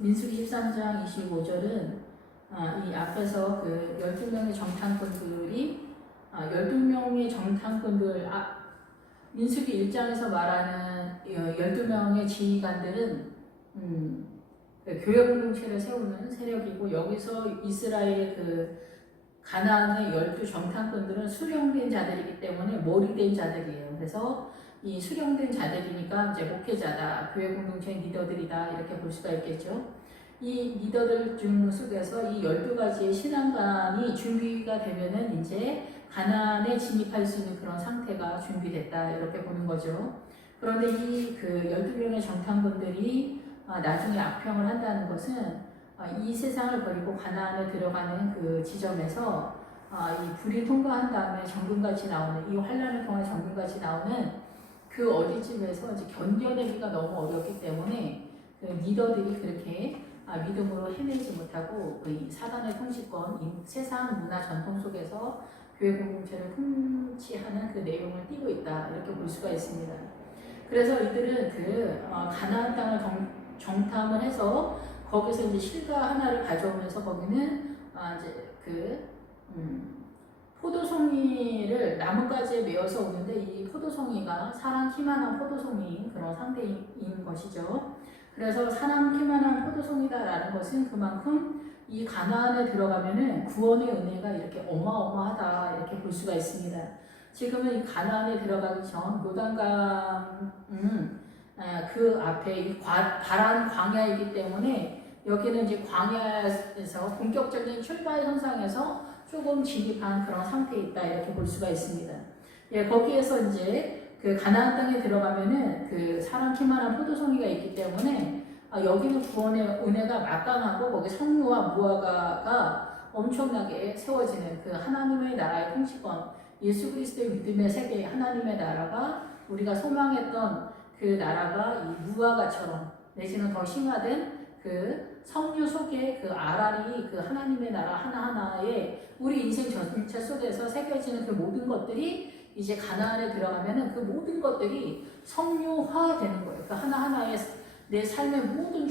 민수기 13장 25절은 이 앞에서 그 12명의 정탐꾼들이 12명의 정탐꾼들 민수기 1장에서 말하는 12명의 지휘관들은 교회 공동체를 세우는 세력이고, 여기서 이스라엘의 그 가나안의 12 정탐꾼들은 수령된 자들이기 때문에 몰이된 자들이에요. 그래서 이 수령된 자들이니까 이제 목회자다, 교회 공동체의 리더들이다, 이렇게 볼 수가 있겠죠. 이 리더들 중 속에서 이 12가지의 신앙관이 준비가 되면은 이제 가나안에 진입할 수 있는 그런 상태가 준비됐다, 이렇게 보는 거죠. 그런데 이 그 12명의 정탐꾼들이 나중에 악평을 한다는 것은 이 세상을 버리고 가나안에 들어가는 그 지점에서 이 불이 통과한 다음에 정금같이 나오는, 이 환란을 통해 정금같이 나오는 그 어디쯤에서 이제 견뎌내기가 너무 어렵기 때문에 그 리더들이 그렇게 믿음으로 해내지 못하고 이 사단의 통치권, 이 세상 문화 전통 속에서 교회 공동체를 통치하는 그 내용을 띠고 있다, 이렇게 볼 수가 있습니다. 그래서 이들은 그 가나안 땅을 정탐을 해서 거기서 이제 실과 하나를 가져오면서 거기는 이제 그 포도송이를 나뭇가지에 메어서 오는데, 이 포도송이가 사람 키만한 포도송이인 그런 상태인 것이죠. 그래서 사람 키만한 포도송이다라는 것은 그만큼 이 가나안에 들어가면은 구원의 은혜가 이렇게 어마어마하다, 이렇게 볼 수가 있습니다. 지금은 이 가나안에 들어가기 전 요단강 그 앞에 이 바란 광야이기 때문에 여기는 이제 광야에서 본격적인 출발 현상에서 조금 진입한 그런 상태에 있다, 이렇게 볼 수가 있습니다. 예, 거기에서 이제 그 가나안 땅에 들어가면은 그 사람 키만한 포도송이가 있기 때문에 여기는 구원의 은혜가 막강하고 거기 성류와 무화과가 엄청나게 세워지는 그 하나님의 나라의 통치권, 예수 그리스도의 믿음의 세계, 하나님의 나라가 우리가 소망했던 그 나라가 이 무화과처럼 내지는 더 심화된 그 성류 속에 그 알알이 그 하나님의 나라 하나하나에 우리 인생 전체 속에서 새겨지는 그 모든 것들이 이제 가나안에 들어가면은 그 모든 것들이 성류화되는 거예요. 그 하나하나의 내 삶의 모든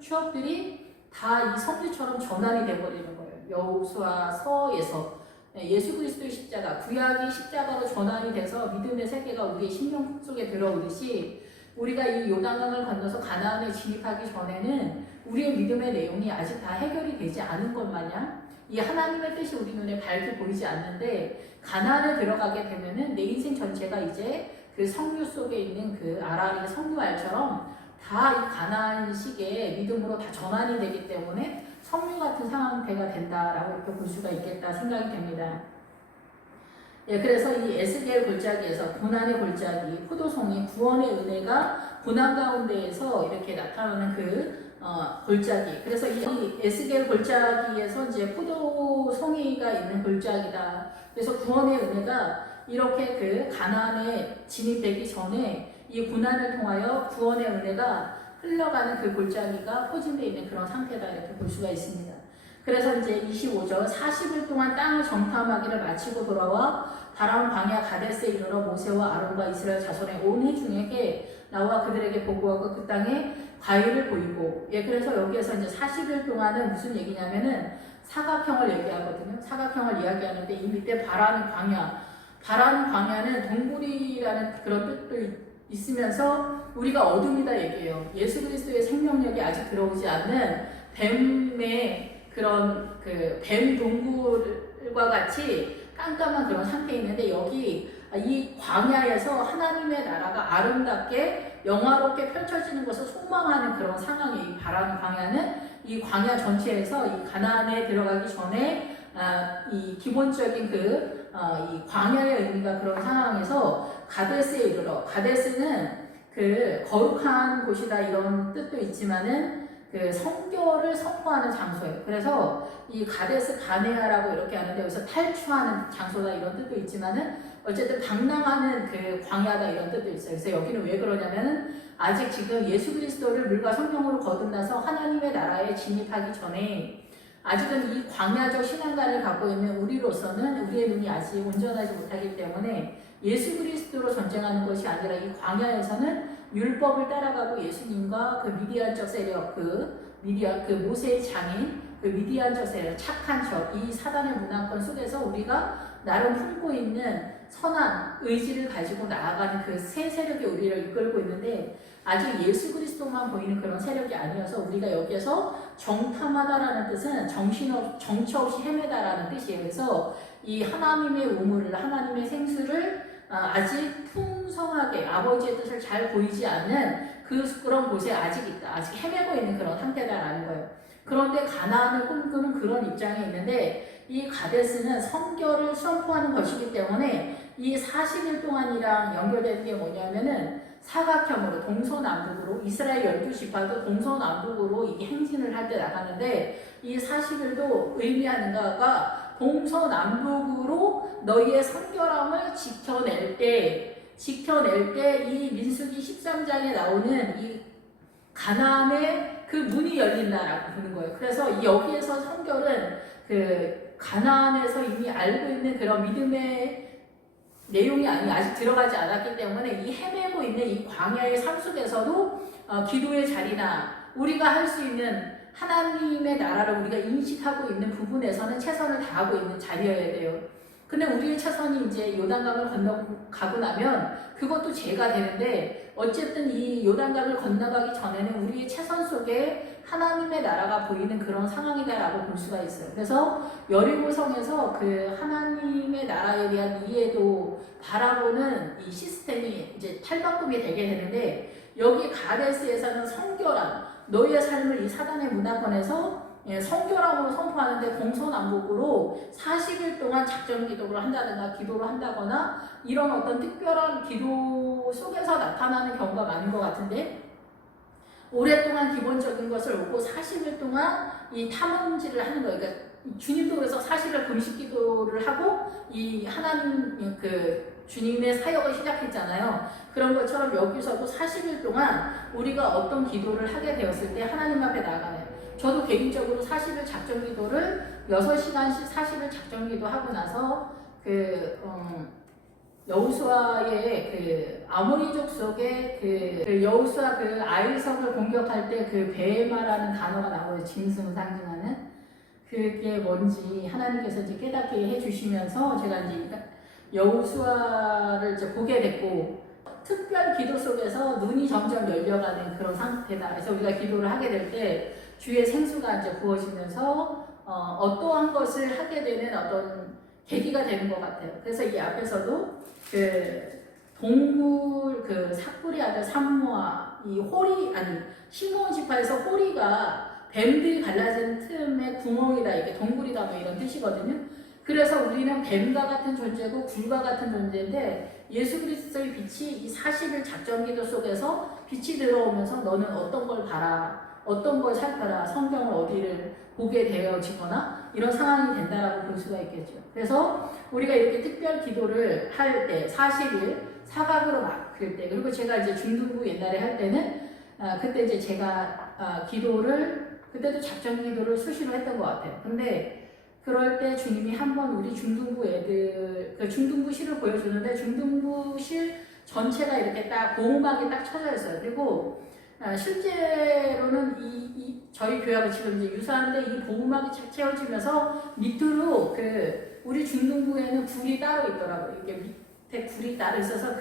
추억들이 다 이 성류처럼 전환이 되어버리는 거예요. 여호수아 서에서 예수 그리스도의 십자가, 구약이 십자가로 전환이 돼서 믿음의 세계가 우리의 심령 속에 들어오듯이, 우리가 이 요단강을 건너서 가나안에 진입하기 전에는 우리의 믿음의 내용이 아직 다 해결이 되지 않은 것 마냥 이 하나님의 뜻이 우리 눈에 밝게 보이지 않는데, 가나안에 들어가게 되면은 내 인생 전체가 이제 그 성류 속에 있는 그 아라리의 성류알처럼 다 이 가나안식의 믿음으로 다 전환이 되기 때문에 성류 같은 상태가 된다라고 이렇게 볼 수가 있겠다 생각이 됩니다. 예, 그래서 이 에스겔 골짜기에서 고난의 골짜기, 포도송이, 구원의 은혜가 고난 가운데에서 이렇게 나타나는 그 골짜기. 그래서 이 에스겔 골짜기에서 이제 포도송이가 있는 골짜기다. 그래서 구원의 은혜가 이렇게 그 가나안에 진입되기 전에 이 고난을 통하여 구원의 은혜가 흘러가는 그 골짜기가 포진되어 있는 그런 상태다, 이렇게 볼 수가 있습니다. 그래서 이제 25절 40일 동안 땅을 정탐하기를 마치고 돌아와 바람 광야 가데스에 이르러 모세와 아론과 이스라엘 자손의 온 회중에게 나와 그들에게 보고하고 그 땅에 과일을 보이고, 예, 그래서 여기에서 이제 40일 동안은 무슨 얘기냐면은 사각형을 얘기하거든요. 사각형을 이야기하는데 이 밑에 바람 광야는 동굴이라는 그런 뜻도 있으면서 우리가 어둠이다 얘기해요. 예수 그리스도의 생명력이 아직 들어오지 않는 뱀의 그런 그 뱀 동굴과 같이 깜깜한 그런 상태에 있는데, 여기 이 광야에서 하나님의 나라가 아름답게 영화롭게 펼쳐지는 것을 소망하는 그런 상황이, 이 바람 광야는 이 광야 전체에서 이 가나안에 들어가기 전에 이 기본적인 이 광야의 의미가 그런 상황에서 가데스에 이르러, 가데스는 그 거룩한 곳이다 이런 뜻도 있지만은 그 성결을 선포하는 장소예요. 그래서 이 가데스 바네아라고 이렇게 하는데 여기서 탈취하는 장소다 이런 뜻도 있지만은 어쨌든 방랑하는 그 광야다 이런 뜻도 있어요. 그래서 여기는 왜 그러냐면은 아직 지금 예수 그리스도를 물과 성령으로 거듭나서 하나님의 나라에 진입하기 전에 아직은 이 광야적 신앙관을 갖고 있는 우리로서는 우리의 눈이 아직 온전하지 못하기 때문에 예수 그리스도로 전쟁하는 것이 아니라 이 광야에서는 율법을 따라가고 예수님과 그 미디안적 세력, 그 미디안 그 모세의 장인 그 미디안 젖의 착한 젖, 이 사단의 문화권 속에서 우리가 나름 품고 있는 선한 의지를 가지고 나아가는 그 새 세력이 우리를 이끌고 있는데 아직 예수 그리스도만 보이는 그런 세력이 아니어서 우리가 여기에서 정탐하다라는 뜻은 정처 없이 헤매다라는 뜻이에요. 그래서 이 하나님의 우물을 하나님의 생수를 아직 풍성하게 아버지의 뜻을 잘 보이지 않는 그런 곳에 아직 있다. 아직 헤매고 있는 그런 상태다라는 거예요. 그런데 가나안을 꿈꾸는 그런 입장에 있는데 이 가데스는 성결을 선포하는 것이기 때문에 이 40일 동안이랑 연결되는 게 뭐냐면은 사각형으로 동서남북으로 이스라엘 12지파도 동서남북으로 이 행진을 할 때 나가는데 이 40일도 의미하는가가 동서남북으로 너희의 성결함을 지켜낼 때 이 민수기 13장에 나오는 이 가나안의 그 문이 열린다라고 보는 거예요. 그래서 여기에서 성결은 그 가나안에서 이미 알고 있는 그런 믿음의 내용이 아직 들어가지 않았기 때문에 이 헤매고 있는 이 광야의 삶 속에서도 기도의 자리나 우리가 할 수 있는 하나님의 나라를 우리가 인식하고 있는 부분에서는 최선을 다하고 있는 자리여야 돼요. 근데 우리의 최선이 이제 요단강을 건너가고 나면 그것도 죄가 되는데 어쨌든 이 요단강을 건너가기 전에는 우리의 최선 속에 하나님의 나라가 보이는 그런 상황이다라고 볼 수가 있어요. 그래서 여리고성에서 그 하나님의 나라에 대한 이해도 바라보는 이 시스템이 이제 탈바꿈이 되게 되는데 여기 가데스에서는 성결한 너희의 삶을 이 사단의 문화권에서 성결함으로 선포하는데 동서남북으로 40일 동안 작전 기도를 한다든가 기도를 한다거나 이런 어떤 특별한 기도 속에서 나타나는 경우가 많은 것 같은데 오랫동안 기본적인 것을 오고 40일 동안 이 탐험질을 하는 거예요. 그러니까 주님도 그래서 40일 금식 기도를 하고 이 하나님 그 주님의 사역을 시작했잖아요. 그런 것처럼 여기서도 40일 동안 우리가 어떤 기도를 하게 되었을 때 하나님 앞에 나가는 저도 개인적으로 40일 작전 기도를 6시간씩 40일 작전 기도 하고 나서 여호수아의 그 아모리족 속에 그 여호수아 그 아이성을 공격할 때 그 베마라는 단어가 나와요. 짐승을 상징하는 그게 뭔지 하나님께서 이제 깨닫게 해주시면서 제가 이제 여호수아를 이제 보게 됐고 특별 기도 속에서 눈이 점점 열려가는 그런 상태다. 그래서 우리가 기도를 하게 될 때 주의 생수가 이제 부어지면서 어떠한 것을 하게 되는 어떤 계기가 되는 것 같아요. 그래서 이 앞에서도 그 동굴 그 삭구리 아들 삼모아 이 호리 시므온 지파에서 호리가 뱀들이 갈라지는 틈에 구멍이다 이게 동굴이다 뭐 이런 뜻이거든요. 그래서 우리는 뱀과 같은 존재고 굴과 같은 존재인데 예수 그리스도의 빛이 이 40일 작전 기도 속에서 빛이 들어오면서 너는 어떤 걸 봐라 어떤 걸 살펴라 성경을 어디를 보게 되어지거나 이런 상황이 된다라고 볼 수가 있겠죠. 그래서 우리가 이렇게 특별 기도를 할 때 40일 사각으로 막을 때 그리고 제가 이제 중등부 옛날에 할 때는 그때 이제 제가 기도를 그때도 작전 기도를 수시로 했던 것 같아요. 근데 그럴 때 주님이 한번 우리 중등부 애들 그 중등부실을 보여주는데 중등부실 전체가 이렇게 딱 보호막이 딱 쳐져 있어요. 그리고 실제로는 저희 교회하고 지금 이제 유사한데 이 보호막이 착 채워지면서 밑으로 그 우리 중등부에는 굴이 따로 있더라고요. 이게 밑에 굴이 따로 있어서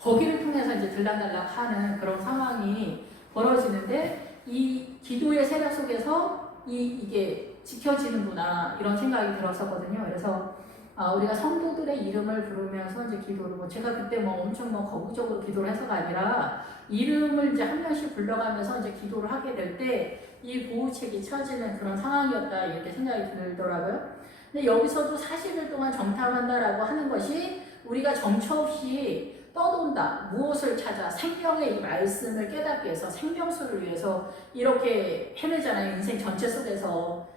거기를 통해서 이제 들락날락 하는 그런 상황이 벌어지는데 이 기도의 세력 속에서 이게 지켜지는구나 이런 생각이 들었었거든요. 그래서 우리가 성도들의 이름을 부르면서 이제 기도를 제가 그때 엄청 거부적으로 기도를 해서가 아니라 이름을 이제 한 명씩 불러가면서 이제 기도를 하게 될 때 이 보호책이 쳐지는 그런 상황이었다 이렇게 생각이 들더라고요. 근데 여기서도 40일 동안 정탐한다라고 하는 것이 우리가 정처 없이 떠돈다. 무엇을 찾아 생명의 이 말씀을 깨닫기 위해서 생명수를 위해서 이렇게 헤매잖아요. 인생 전체 속에서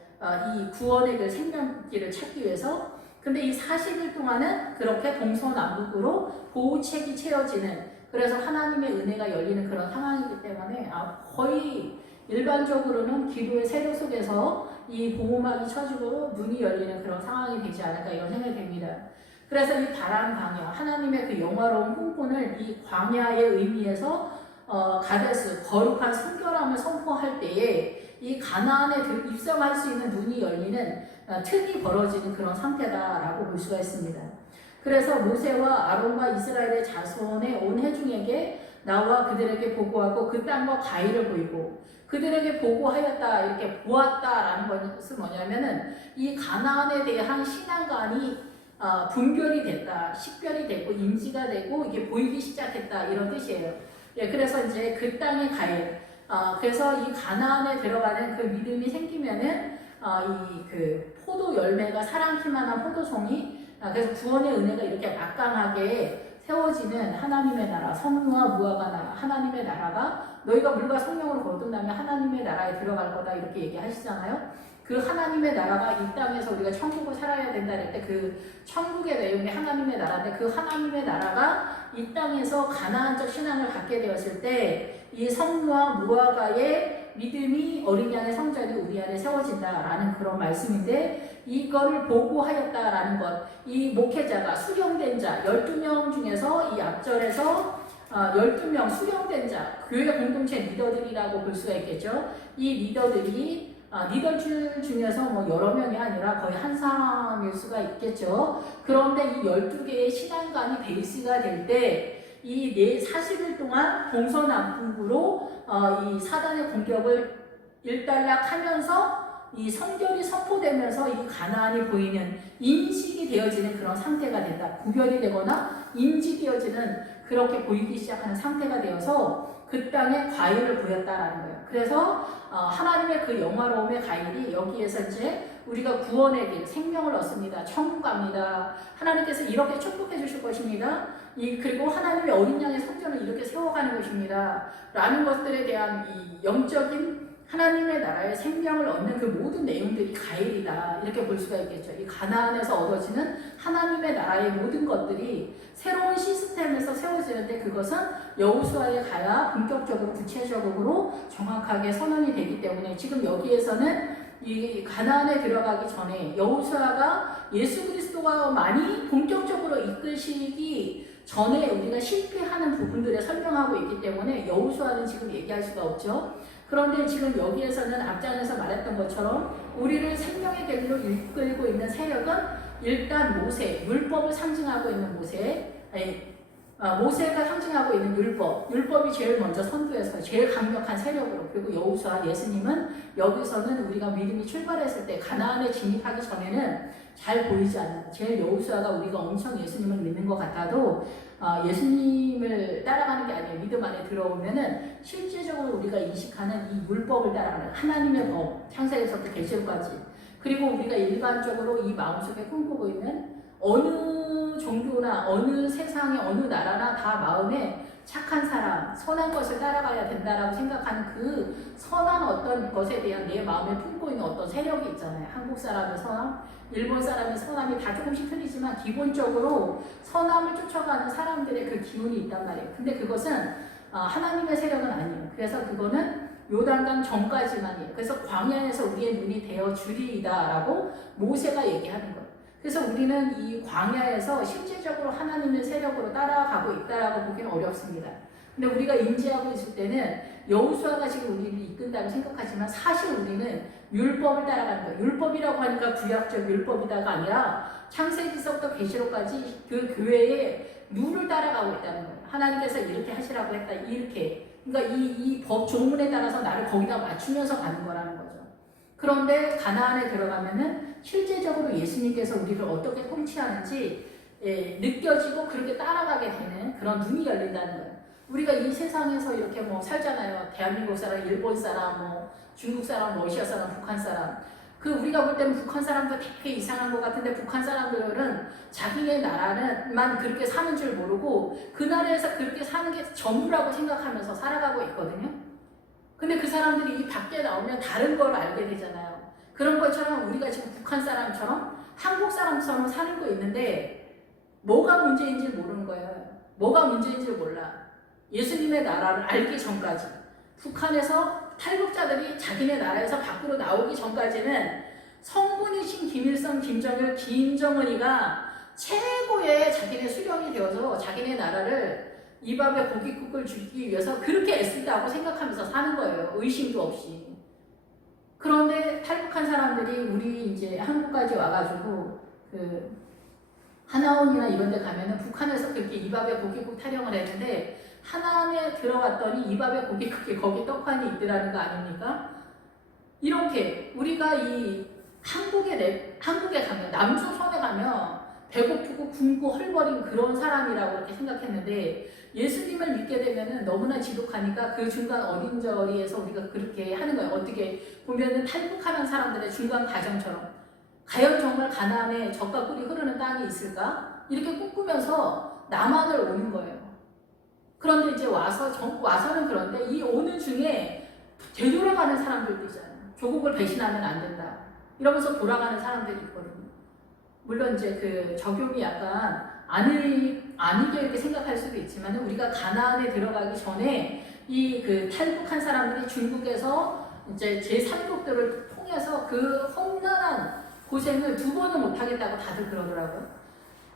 이 구원의 그 생명길을 찾기 위해서. 근데 이 40일 동안은 그렇게 동서남북으로 보호책이 채워지는 그래서 하나님의 은혜가 열리는 그런 상황이기 때문에 거의 일반적으로는 기도의 세력 속에서 이 보호막이 쳐지고 문이 열리는 그런 상황이 되지 않을까 이런 생각이 듭니다. 그래서 이 바람 광야, 하나님의 그 영화로운 풍분을 이 광야의 의미에서 가데스, 거룩한 성결함을 선포할 때에 이 가나안에 입성할 수 있는 눈이 열리는 틈이 벌어지는 그런 상태다라고 볼 수가 있습니다. 그래서 모세와 아론과 이스라엘의 자손의 온 회중에게 나와 그들에게 보고하고 그 땅과 과일을 보이고 그들에게 보고하였다 이렇게 보았다라는 것은 뭐냐면은 이 가나안에 대한 신앙관이 분별이 됐다, 식별이 됐고 인지가 되고 이게 보이기 시작했다 이런 뜻이에요. 예, 그래서 이제 그 땅의 과일, 그래서 이 가나안에 들어가는 그 믿음이 생기면은 이 그 포도 열매가 사랑키만한 포도송이 그래서 구원의 은혜가 이렇게 막강하게 세워지는 하나님의 나라, 성부와 무화과 나라, 하나님의 나라가 너희가 물과 성령으로 거듭나면 하나님의 나라에 들어갈 거다 이렇게 얘기하시잖아요. 그 하나님의 나라가 이 땅에서 우리가 천국을 살아야 된다 할 때 그 천국의 내용이 하나님의 나라인데 그 하나님의 나라가 이 땅에서 가나안적 신앙을 갖게 되었을 때 이 성부와 무화과의 믿음이 어린 양의 성전이 우리 안에 세워진다라는 그런 말씀인데 이거를 보고하였다라는 것, 이 목회자가 수령된 자 12명 중에서 이 앞절에서 12명 수령된 자, 교회 공동체 리더들이라고 볼 수가 있겠죠. 이 리더들이 리더들 중에서 뭐 여러 명이 아니라 거의 한 사람일 수가 있겠죠. 그런데 이 12개의 신앙관이 베이스가 될 때 이 40일 동안 동서남북으로 이 사단의 공격을 일단락하면서 이 성결이 선포되면서 이 가나안이 보이는 인식이 되어지는 그런 상태가 된다. 구별이 되거나 인지되어지는 그렇게 보이기 시작하는 상태가 되어서 그 땅에 과일을 보였다라는 거예요. 그래서 하나님의 그 영화로움의 과일이 여기에서 이제 우리가 구원의 길, 생명을 얻습니다. 천국 갑니다. 하나님께서 이렇게 축복해 주실 것입니다. 그리고 하나님의 어린 양의 성전을 이렇게 세워가는 것입니다. 라는 것들에 대한 이 영적인 하나님의 나라의 생명을 얻는 그 모든 내용들이 과일이다. 이렇게 볼 수가 있겠죠. 이 가나안에서 얻어지는 하나님의 나라의 모든 것들이 새로운 시스템에서 세워지는데 그것은 여호수아에 가야 본격적으로 구체적으로 정확하게 선언이 되기 때문에 지금 여기에서는 이 가나안에 들어가기 전에 여호수아가 예수 그리스도가 많이 본격적으로 이끄시기 전에 우리가 실패하는 부분들을 설명하고 있기 때문에 여호수아는 지금 얘기할 수가 없죠. 그런데 지금 여기에서는 앞장에서 말했던 것처럼 우리를 생명의 길로 이끌고 있는 세력은 일단 모세, 율법을 상징하고 있는 모세가 상징하고 있는 율법이 제일 먼저 선두에서 제일 강력한 세력으로, 그리고 여호수아 예수님은 여기서는 우리가 믿음이 출발했을 때 가나안에 진입하기 전에는 잘 보이지 않는, 제일 여호수아가 우리가 엄청 예수님을 믿는 것 같아도 예수님을 따라가는 게 아니에요. 믿음 안에 들어오면은 실제적으로 우리가 인식하는 이 율법을 따라가는 하나님의 법, 창세기서부터 계시록까지, 그리고 우리가 일반적으로 이 마음속에 꿈꾸고 있는 어느 종교나 어느 세상의 어느 나라나 다 마음에 착한 사람, 선한 것을 따라가야 된다라고 생각하는 그 선한 어떤 것에 대한 내 마음에 품고 있는 어떤 세력이 있잖아요. 한국 사람의 선함, 일본 사람의 선함이 다 조금씩 틀리지만 기본적으로 선함을 쫓아가는 사람들의 그 기운이 있단 말이에요. 근데 그것은 하나님의 세력은 아니에요. 그래서 그거는 요단강 전까지만이에요. 그래서 광야에서 우리의 눈이 되어 주리이다라고 모세가 얘기하는 거예요. 그래서 우리는 이 광야에서 실질적으로 하나님의 세력으로 따라가고 있다라고 보기는 어렵습니다. 근데 우리가 인지하고 있을 때는 여호수아가 지금 우리를 이끈다고 생각하지만 사실 우리는 율법을 따라가는 거예요. 율법이라고 하니까 구약적 율법이다가 아니라 창세기서부터 계시록까지 그 교회의 룰을 따라가고 있다는 거예요. 하나님께서 이렇게 하시라고 했다. 이렇게. 그러니까 이 법 조문에 따라서 나를 거기다 맞추면서 가는 거라는 거죠. 그런데 가나안에 들어가면은 실제적으로 예수님께서 우리를 어떻게 통치하는지 느껴지고 그렇게 따라가게 되는 그런 눈이 열린다는 거예요. 우리가 이 세상에서 이렇게 뭐 살잖아요. 대한민국 사람, 일본 사람, 뭐 중국 사람, 러시아 사람, 북한 사람. 우리가 볼 때는 북한 사람도 되게 이상한 것 같은데 북한 사람들은 자기네 나라는만 그렇게 사는 줄 모르고 그 나라에서 그렇게 사는 게 전부라고 생각하면서 살아가고 있거든요. 근데 그 사람들이 이 밖에 나오면 다른 걸 알게 되잖아요. 그런 것처럼 우리가 지금 북한 사람처럼 한국 사람처럼 살고 있는데 뭐가 문제인지 모르는 거예요. 뭐가 문제인지 몰라. 예수님의 나라를 알기 전까지, 북한에서 탈북자들이 자기네 나라에서 밖으로 나오기 전까지는 성분이신 김일성, 김정일, 김정은이가 최고의 자기네 수령이 되어서 자기네 나라를 이 밥에 고깃국을 주기 위해서 그렇게 애쓴다고 생각하면서 사는 거예요. 의심도 없이. 탈북한 사람들이 우리 이제 한국까지 와가지고 그 하나원이나 이런 데 가면은 북한에서 그렇게 입밥에 고깃국 타령을 했는데 하나원에 들어갔더니 입밥에 고깃국이 거기 떡하니 있더라는 거 아닙니까? 이렇게 우리가 이 한국에 가면 남조선에 가면 배고프고 굶고 헐버린 그런 사람이라고 이렇게 생각했는데 예수님을 믿게 되면은 너무나 지독하니까 그 중간 어린저리에서 우리가 그렇게 하는 거예요. 어떻게 보면은 탈북하는 사람들의 중간 과정처럼 과연 정말 가나안에 젖과 꿀이 흐르는 땅이 있을까? 이렇게 꿈꾸면서 남한을 오는 거예요. 그런데 이제 와서는 그런데 이 오는 중에 되돌아가는 사람들도 있잖아요. 조국을 배신하면 안 된다. 이러면서 돌아가는 사람들이 있거든요. 물론 이제 그 적용이 약간 아니게 이렇게 생각할 수도 있지만 우리가 가나안에 들어가기 전에 이 그 탈북한 사람들이 중국에서 이제 제3국들을 통해서 그 험난한 고생을 2번은 못하겠다고 다들 그러더라고요.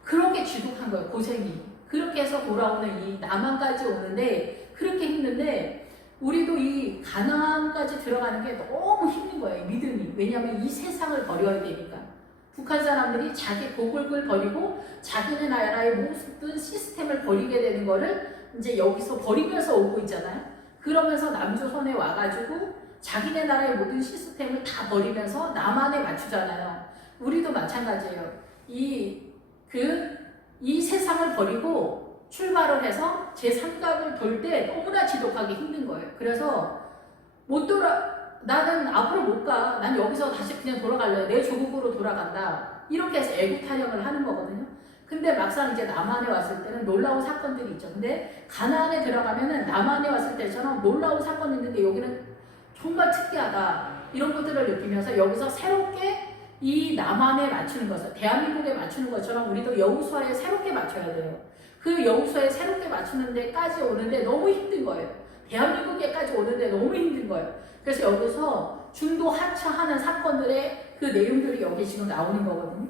그렇게 지독한 거예요, 고생이. 그렇게 해서 돌아오는 이 남한까지 오는데 그렇게 힘든데 우리도 이 가나안까지 들어가는 게 너무 힘든 거예요, 믿음이. 왜냐하면 이 세상을 버려야 되니까. 북한 사람들이 자기 고국을 버리고 자기네 나라의 모든 시스템을 버리게 되는 거를 이제 여기서 버리면서 오고 있잖아요. 그러면서 남조선에 와가지고 자기네 나라의 모든 시스템을 다 버리면서 남한에 맞추잖아요. 우리도 마찬가지예요. 이 세상을 버리고 출발을 해서 제3각을 돌 때 너무나 지독하게 힘든 거예요. 그래서 나는 앞으로 못 가. 난 여기서 다시 그냥 돌아갈래. 내 조국으로 돌아간다. 이렇게 해서 애국 타령을 하는 거거든요. 근데 막상 이제 남한에 왔을 때는 놀라운 사건들이 있죠. 근데 가나안에 들어가면은 남한에 왔을 때처럼 놀라운 사건이 있는데 여기는 정말 특이하다. 이런 것들을 느끼면서 여기서 새롭게 이 남한에 맞추는 것을 대한민국에 맞추는 것처럼 우리도 여호수아에 새롭게 맞춰야 돼요. 그 여호수아에 새롭게 맞추는 데까지 오는데 너무 힘든 거예요. 대한민국에까지 오는데 너무 힘든 거예요. 그래서 여기서 중도 하차하는 사건들의 그 내용들이 여기 지금 나오는 거거든요.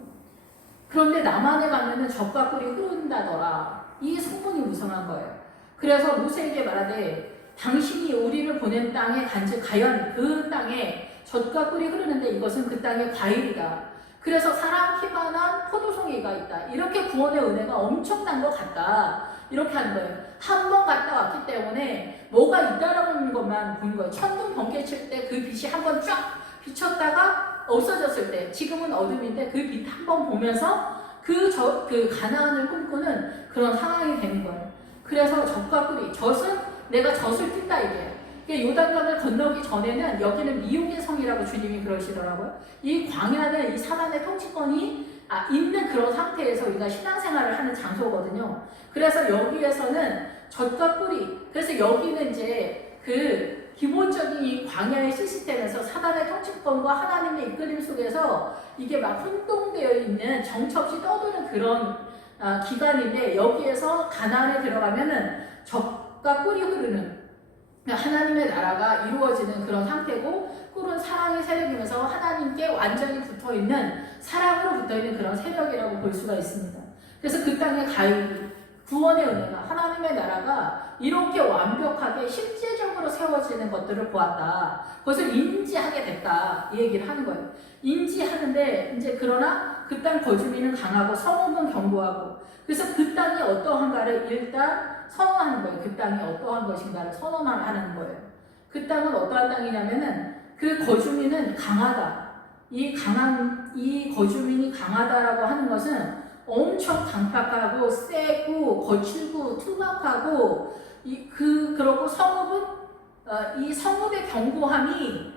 그런데 남한에 가면은 젖과 꿀이 흐른다더라. 이 소문이 무성한 거예요. 그래서 모세에게 말하되 당신이 우리를 보낸 땅에 간즉 과연 그 땅에 젖과 꿀이 흐르는데 이것은 그 땅의 과일이다. 그래서 사람 키만한 포도송이가 있다. 이렇게 구원의 은혜가 엄청난 것 같다. 이렇게 하는 거예요. 한 번 갔다 왔기 때문에 뭐가 있다라는 것만 본 거예요. 천둥 번개 칠 때 그 빛이 한 번 쫙 비쳤다가 없어졌을 때 지금은 어둠인데 그 빛 한 번 보면서 그 가나안을 꿈꾸는 그런 상황이 되는 거예요. 그래서 젖과 꿀이 젖은 내가 젖을 뜬다 이게요. 요단강을 건너기 전에는 여기는 미혹의 성이라고 주님이 그러시더라고요. 이 광야는 이 사단의 통치권이 있는 그런 상태에서 우리가 신앙생활을 하는 장소거든요. 그래서 여기에서는 젖과 꿀이 그래서 여기는 이제 그 기본적인 이 광야의 시스템에서 사단의 통치권과 하나님의 이끌림 속에서 이게 막 혼동되어 있는 정처 없이 떠도는 그런 기간인데 여기에서 가나안에 들어가면은 젖과 꿀이 흐르는 하나님의 나라가 이루어지는 그런 상태고 꿀은 사랑의 세력이면서 하나님께 완전히 붙어있는 사랑으로 붙어있는 그런 세력이라고 볼 수가 있습니다. 그래서 그 땅의 가인이 구원의 은혜가 하나님의 나라가 이렇게 완벽하게 실제적으로 세워지는 것들을 보았다. 그것을 인지하게 됐다. 이 얘기를 하는 거예요. 인지하는데 이제 그러나 그 땅 거주민은 강하고 성읍은 견고하고 그래서 그 땅이 어떠한가를 일단 선언하는 거예요. 그 땅이 어떠한 것인가를 선언하는 거예요. 그 땅은 어떠한 땅이냐면은 그 거주민은 강하다. 이 거주민이 강하다라고 하는 것은 엄청 강팍하고 세고 거칠고 투박하고 그러고 성읍은 이 성읍의 견고함이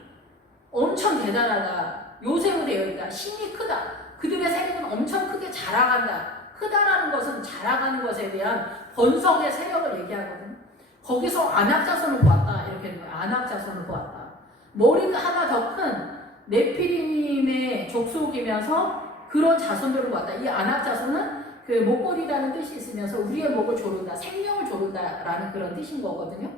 엄청 대단하다. 요새로 되어 있다. 힘이 크다. 그들의 세력은 엄청 크게 자라간다. 크다라는 것은 자라가는 것에 대한 번성의 세력을 얘기하거든요. 거기서 안악자손을 보았다. 이렇게 하는 거예요. 안악자손을 보았다. 머리가 하나 더 큰 네피림의 족속이면서 그런 자손들을 보았다. 이 안악자손은 그 목걸이라는 뜻이 있으면서 우리의 목을 조른다. 생명을 조른다라는 그런 뜻인 거거든요.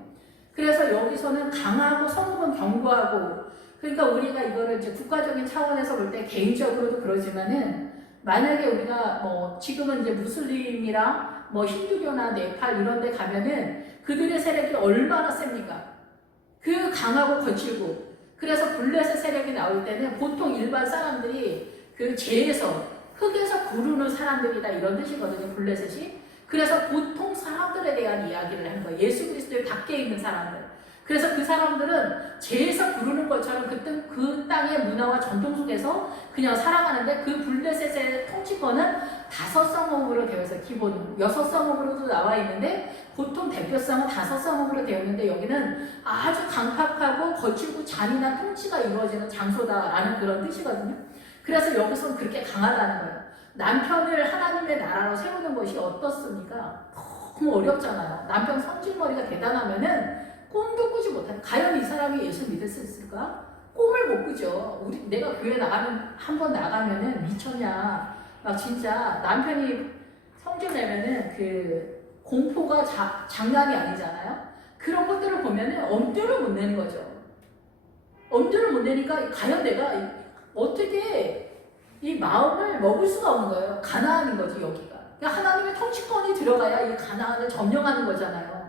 그래서 여기서는 강하고 성읍은 견고하고 그러니까 우리가 이거를 이제 국가적인 차원에서 볼 때 개인적으로도 그러지만은 만약에 우리가 뭐 지금은 이제 무슬림이랑 뭐 힌두교나 네팔 이런 데 가면은 그들의 세력이 얼마나 셉니까? 그 강하고 거칠고 그래서 블레셋 세력이 나올 때는 보통 일반 사람들이 그 재에서 흙에서 구르는 사람들이다 이런 뜻이거든요. 블레셋이. 그래서 보통 사람들에 대한 이야기를 하는 거예요. 예수 그리스도에 밖에 있는 사람들. 그래서 그 사람들은 재에서 구르는 것처럼 그 땅의 문화와 전통 속에서 그냥 살아가는데 그 블레셋의 통치권은 5성읍으로 되어 있어요. 기본은 6성읍으로도 나와 있는데 보통 대표성은 5성읍으로 되어 있는데 여기는 아주 강팍하고 거칠고 잔인한 통치가 이루어지는 장소다라는 그런 뜻이거든요. 그래서 여기서는 그렇게 강하다는 거예요. 남편을 하나님의 나라로 세우는 것이 어떻습니까? 너무 어렵잖아요. 남편 성질머리가 대단하면은 꿈도 꾸지 못한. 과연 이 사람이 예수 믿을 수 있을까? 꿈을 못 꾸죠. 내가 교회 한번 나가면은 미쳤냐. 막 진짜 남편이 성질 내면은 그 공포가 장난이 아니잖아요. 그런 것들을 보면은 엄두를 못 내는 거죠. 엄두를 못 내니까 과연 내가 어떻게 이 마음을 먹을 수가 없는 거예요. 가나안인 거지 여기가. 그러니까 하나님의 통치권이 들어가야 이 가나안을 점령하는 거잖아요.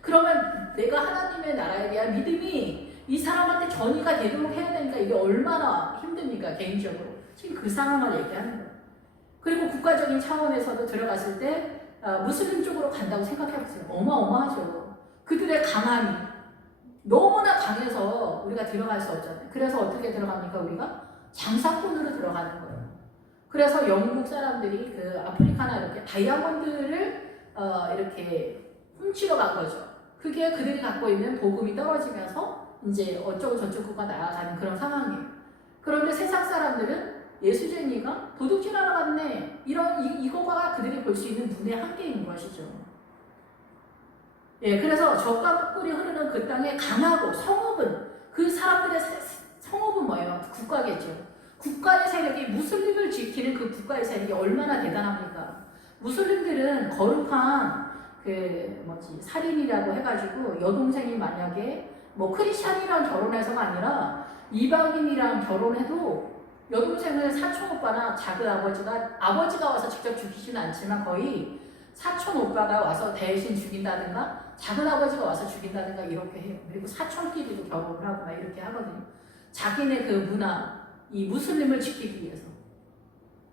그러면 내가 하나님의 나라에 대한 믿음이 이 사람한테 전이가 되도록 해야 되니까 이게 얼마나 힘듭니까 개인적으로. 지금 그 상황을 얘기하는 거예요. 그리고 국가적인 차원에서도 들어갔을 때 무슬림 쪽으로 간다고 생각해보세요. 어마어마하죠. 그들의 강함이 너무나 강해서 우리가 들어갈 수 없잖아요. 그래서 어떻게 들어갑니까 우리가? 장사꾼으로 들어가는 거예요. 그래서 영국 사람들이 그 아프리카나 이렇게 다이아몬드를 이렇게 훔치러 간 거죠. 그게 그들이 갖고 있는 복음이 떨어지면서 이제 어쩌고 저쩌고가 나아가는 그런 상황이에요. 그런데 세상 사람들은 예수쟁이가 도둑질하러 갔네. 이거가 그들이 볼 수 있는 눈의 한계인 것이죠. 예, 그래서 젖과 꿀이 흐르는 그 땅에 강하고 성읍은 그 사람들의 성읍은 뭐예요? 국가겠죠. 국가의 세력이 무슬림을 지키는 그 국가의 세력이 얼마나 대단합니까? 무슬림들은 거룩한 살인이라고 해가지고 여동생이 만약에 뭐 크리스찬이랑 결혼해서가 아니라 이방인이랑 결혼해도 여동생을 사촌 오빠나 작은 아버지가 와서 직접 죽이지는 않지만 거의 사촌 오빠가 와서 대신 죽인다든가 작은 아버지가 와서 죽인다든가 이렇게 해요. 그리고 사촌끼리도 결혼을 하고 막 이렇게 하거든요. 자기네 그 문화, 이 무슬림을 지키기 위해서.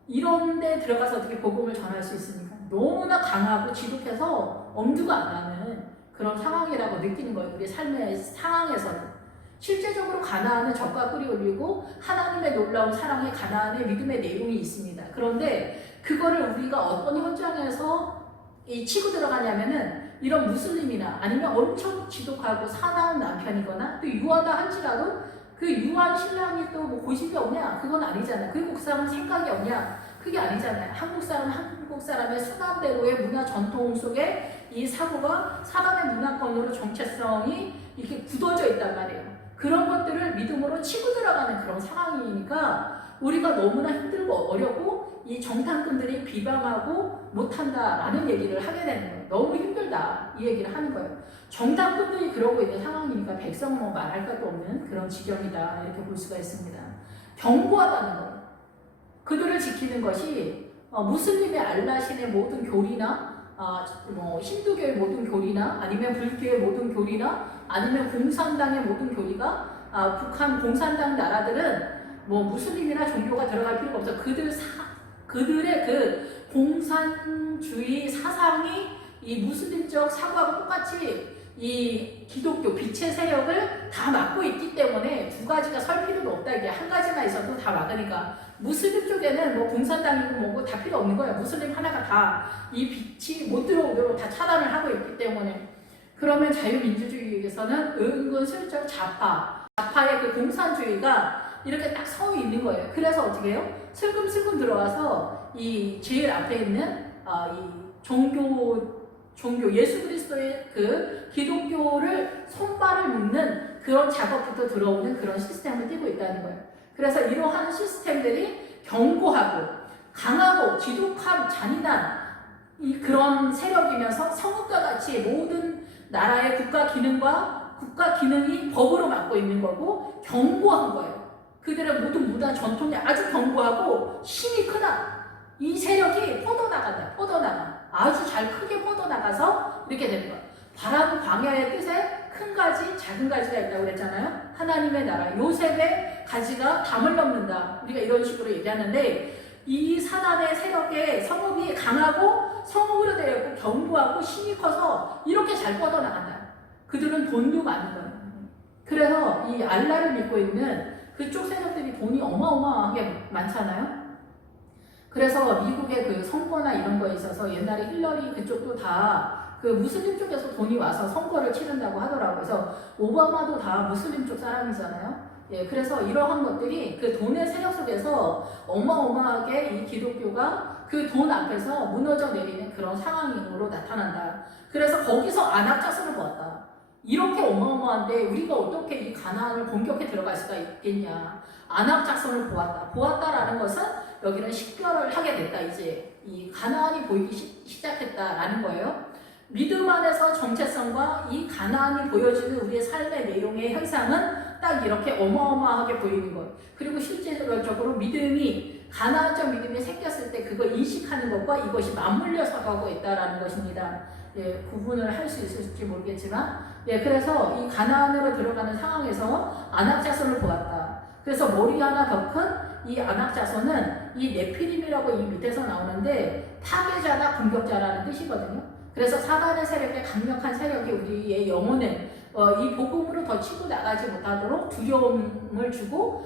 이런 데 들어가서 어떻게 복음을 전할 수 있습니까? 너무나 강하고 지독해서 엄두가 안 나는 그런 상황이라고 느끼는 거예요. 우리 삶의 상황에서는. 실제적으로 가나안은 젖과 꿀이 흘리고 하나님의 놀라운 사랑에 가나안의 믿음의 내용이 있습니다. 그런데 그거를 우리가 어떤 현장에서 치고 들어가냐면은 이런 무슬림이나 아니면 엄청 지독하고 사나운 남편이거나 또 유하다 할지라도 그 유한 신랑이 또 뭐 고집이 없냐? 그건 아니잖아요. 그리고 그 사람은 생각이 없냐? 그게 아니잖아요. 한국 사람의 순환대로의 문화 전통 속에 이 사고가 사람의 문화권으로 정체성이 이렇게 굳어져 있단 말이에요. 그런 것들을 믿음으로 치고 들어가는 그런 상황이니까 우리가 너무나 힘들고 어렵고 이 정탐꾼들이 비방하고 못한다라는 얘기를 하게 되는 거예요. 너무 힘들다 이 얘기를 하는 거예요. 정탐꾼들이 그러고 있는 상황이니까 백성은 뭐 말할 것도 없는 그런 지경이다 이렇게 볼 수가 있습니다. 견고하다는 거예요. 그들을 지키는 것이 무슬림의 알라신의 모든 교리나 뭐 힌두교의 모든 교리나 아니면 불교의 모든 교리나 아니면 공산당의 모든 교리가 북한 공산당 나라들은 뭐 무슬림이나 종교가 들어갈 필요가 없어. 그들의 그 공산주의 사상이 이 무슬림적 사고하고 똑같이 이 기독교 빛의 세력을 다 막고 있기 때문에 두 가지가 설 필요도 없다. 이게 한 가지만 있어도 다 막으니까. 무슬림 쪽에는 뭐 공산당이고 뭐고 다 필요 없는 거예요. 무슬림 하나가 다 이 빛이 못 들어오도록 다 차단을 하고 있기 때문에. 그러면 자유민주주의에서는 은근슬쩍 좌파의 그 공산주의가 이렇게 딱 서 있는 거예요. 그래서 어떻게 해요? 슬금슬금 들어와서 이 제일 앞에 있는 이 종교 예수 그리스도의 그 기독교를 손발을 묶는 그런 작업부터 들어오는 그런 시스템을 띠고 있다는 거예요. 그래서 이러한 시스템들이 견고하고 강하고 지독한 잔인한 그런 세력이면서 성읍과 같이 모든 나라의 국가 기능이 법으로 막고 있는 거고 견고한 거예요. 그들의 모든 문화 전통이 아주 견고하고 힘이 크다. 이 세력이 뻗어나가. 아주 잘 크게 뻗어나가서 이렇게 되는 거예요. 바람 광야의 뜻에 큰 가지, 작은 가지가 있다고 그랬잖아요. 하나님의 나라, 요셉의 가지가 담을 넘는다. 우리가 이런 식으로 얘기하는데 이 사단의 세력에 성읍이 강하고 성읍으로 되어 있고 견고하고 힘이 커서 이렇게 잘 뻗어나간다. 그들은 돈도 많은 거예요. 그래서 이 알라를 믿고 있는 그쪽 세력들이 돈이 어마어마하게 많잖아요. 그래서 미국의 그 선거나 이런 거에 있어서 옛날에 힐러리 그쪽도 다 그 무슬림 쪽에서 돈이 와서 선거를 치른다고 하더라고요. 그래서 오바마도 다 무슬림 쪽 사람이잖아요. 예, 그래서 이러한 것들이 그 돈의 세력 속에서 어마어마하게 이 기독교가 그 돈 앞에서 무너져 내리는 그런 상황으로 나타난다. 그래서 거기서 안악자손을 보았다. 이렇게 어마어마한데 우리가 어떻게 이 가나안을 공격해 들어갈 수가 있겠냐. 안악자손을 보았다. 보았다라는 것은 여기는 식별을 하게 됐다. 이제 이 가나안이 보이기 시작했다라는 거예요. 믿음 안에서 정체성과 이 가나안이 보여주는 우리의 삶의 내용의 현상은 딱 이렇게 어마어마하게 보이는 것. 그리고 실제적으로 믿음이 가나안적 믿음이 생겼을 때 그걸 인식하는 것과 이것이 맞물려서 가고 있다라는 것입니다. 예, 구분을 할 수 있을지 모르겠지만, 예, 그래서 이 가나안으로 들어가는 상황에서 안악자손을 보았다. 그래서 머리 하나 더 큰 이 안악자손은 이 네피림이라고 이 밑에서 나오는데 파괴자나 공격자라는 뜻이거든요. 그래서 사단의 세력의 강력한 세력이 우리의 영혼에 이 복음으로 더 치고 나가지 못하도록 두려움을 주고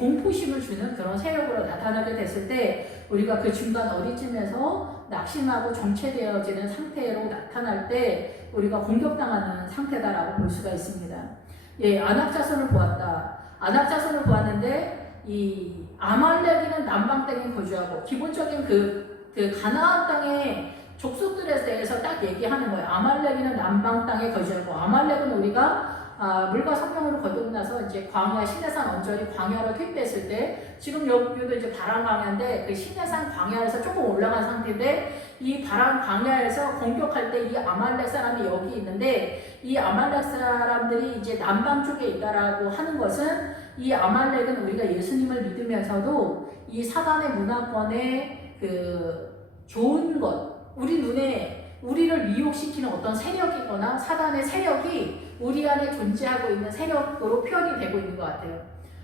공포심을 주는 그런 세력으로 나타나게 됐을 때 우리가 그 중간 어디쯤에서 낙심하고 정체되어지는 상태로 나타날 때 우리가 공격당하는 상태다라고 볼 수가 있습니다. 예, 안악자손을 보았다. 안악자손을 보았는데 이 아말렉이는 남방 땅에 거주하고 기본적인 그 가나안 땅의 족속들에 대해서 딱 얘기하는 거예요. 아말렉이는 남방 땅에 거주하고 아말렉은 우리가 물과 성경으로 거두고 나서 이제 광야 시내산 언저리 광야로 투입됐을 때 지금 여기도 이제 바람 광야인데 그 시내산 광야에서 조금 올라간 상태인데 이 바람 광야에서 공격할 때 이 아말렉 사람이 여기 있는데 이 아말렉 사람들이 이제 남방 쪽에 있다라고 하는 것은 이 아말렉은 우리가 예수님을 믿으면서도 이 사단의 문화권의 그 좋은 것 우리 눈에 우리를 미혹시키는 어떤 세력이거나 사단의 세력이 우리 안에 존재하고 있는 세력으로 표현이 되고 있는 것 같아요.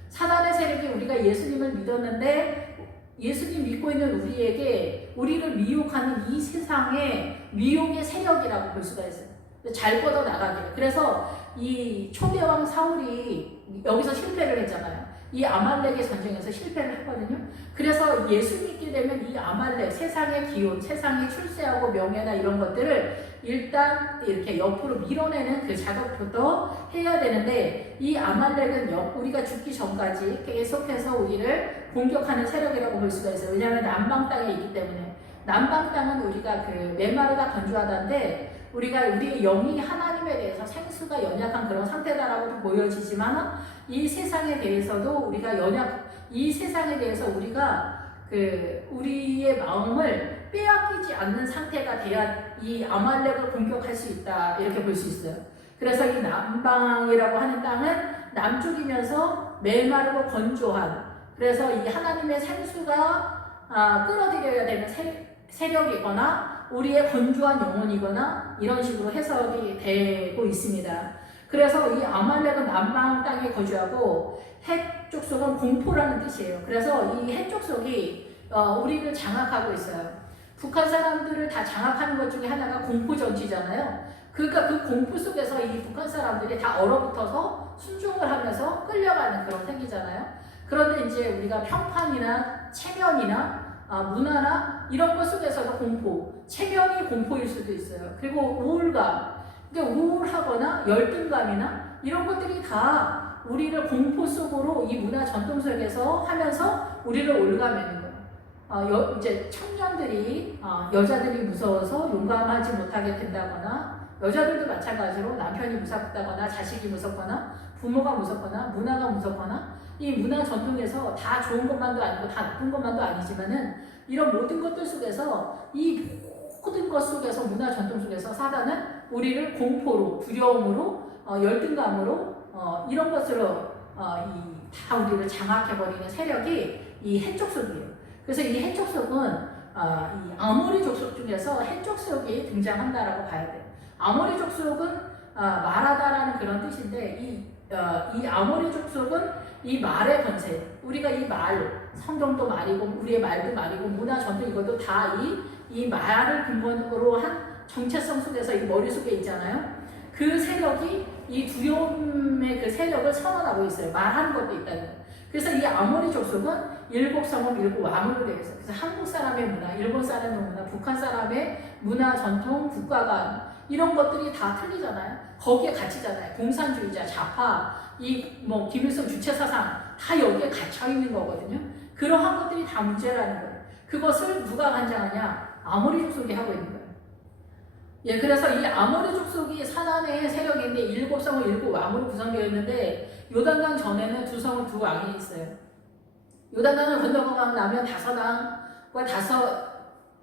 사단의 세력이 우리가 예수님을 믿었는데 예수님 믿고 있는 우리에게 우리를 미혹하는 이 세상의 미혹의 세력이라고 볼 수가 있어요. 잘 뻗어나가게. 그래서 이 초대왕 사울이 여기서 실패를 했잖아요. 이 아말렉의 전쟁에서 실패를 했거든요. 그래서 예수 믿게 되면 이 아말렉, 세상의 기운, 세상의 출세하고 명예나 이런 것들을 일단 이렇게 옆으로 밀어내는 그 작업부터 해야 되는데 이 아말렉은 우리가 죽기 전까지 계속해서 우리를 공격하는 세력이라고 볼 수가 있어요. 왜냐하면 남방 땅에 있기 때문에. 남방 땅은 우리가 그 메마르다 건조하다인데 우리가 우리의 영이 하나님에 대해서 생수가 연약한 그런 상태다라고도 보여지지만 이 세상에 대해서도 우리가 이 세상에 대해서 우리가 우리의 마음을 빼앗기지 않는 상태가 돼야 이 아말렉을 공격할 수 있다 이렇게 볼 수 있어요. 그래서 이 남방이라고 하는 땅은 남쪽이면서 메마르고 건조한 그래서 이 하나님의 생수가 끌어들여야 되는 세력이거나 우리의 건조한 영혼이거나 이런 식으로 해석이 되고 있습니다. 그래서 이 아말렉은 남방 땅에 거주하고 헷 족속은 공포라는 뜻이에요. 그래서 이 헷 족속이 우리를 장악하고 있어요. 북한 사람들을 다 장악하는 것 중에 하나가 공포 정치잖아요. 그러니까 그 공포 속에서 이 북한 사람들이 다 얼어붙어서 순종을 하면서 끌려가는 그런 생기잖아요. 그런데 이제 우리가 평판이나 체면이나 문화나 이런 것 속에서도 공포, 체면이 공포일 수도 있어요. 그리고 우울감, 그러니까 우울하거나 열등감이나 이런 것들이 다 우리를 공포 속으로 이 문화 전통 속에서 하면서 우리를 올가매는 거예요. 이제 청년들이 여자들이 무서워서 용감하지 못하게 된다거나 여자들도 마찬가지로 남편이 무섭다거나 자식이 무섭거나 부모가 무섭거나 문화가 무섭거나 이 문화 전통에서 다 좋은 것만도 아니고 다 나쁜 것만도 아니지만은 이런 모든 것들 속에서 이 모든 것 속에서 문화 전통 속에서 사단은 우리를 공포로 두려움으로 열등감으로 이런 것으로 다 우리를 장악해버리는 세력이 이 헷족속이에요. 그래서 이 헷족속은 이 아모리 족속 중에서 헷족속이 등장한다라고 봐야 돼요. 아모리 족속은 말하다라는 그런 뜻인데 이 아모리 족속은 이 말의 권세, 우리가 이 말, 성경도 말이고 우리의 말도 말이고 문화 전통 이것도 다 이 말을 근본으로 한 정체성 속에서 이 머릿속에 있잖아요. 그 세력이 이 두려움의 그 세력을 선언하고 있어요. 말하는 것도 있다는 거예요. 그래서 이 아모리 족속은 7성읍 7왕으로 되어 있어요. 그래서 한국 사람의 문화, 일본 사람의 문화, 북한 사람의 문화, 전통, 국가관 이런 것들이 다 틀리잖아요. 거기에 갇히잖아요. 공산주의자, 좌파, 김일성 주체 사상 다 여기에 갇혀 있는 거거든요. 그러한 것들이 다 문제라는 거예요. 그것을 누가 관장하냐? 아모리 족속이 하고 있는 거예요. 예, 그래서 이 아모리 족속이 사단의 세력인데 7성읍 7왕으로 구성되어 있는데 요단강 전에는 2성읍 2왕이 있어요. 요단강을 건너고 나면 5왕과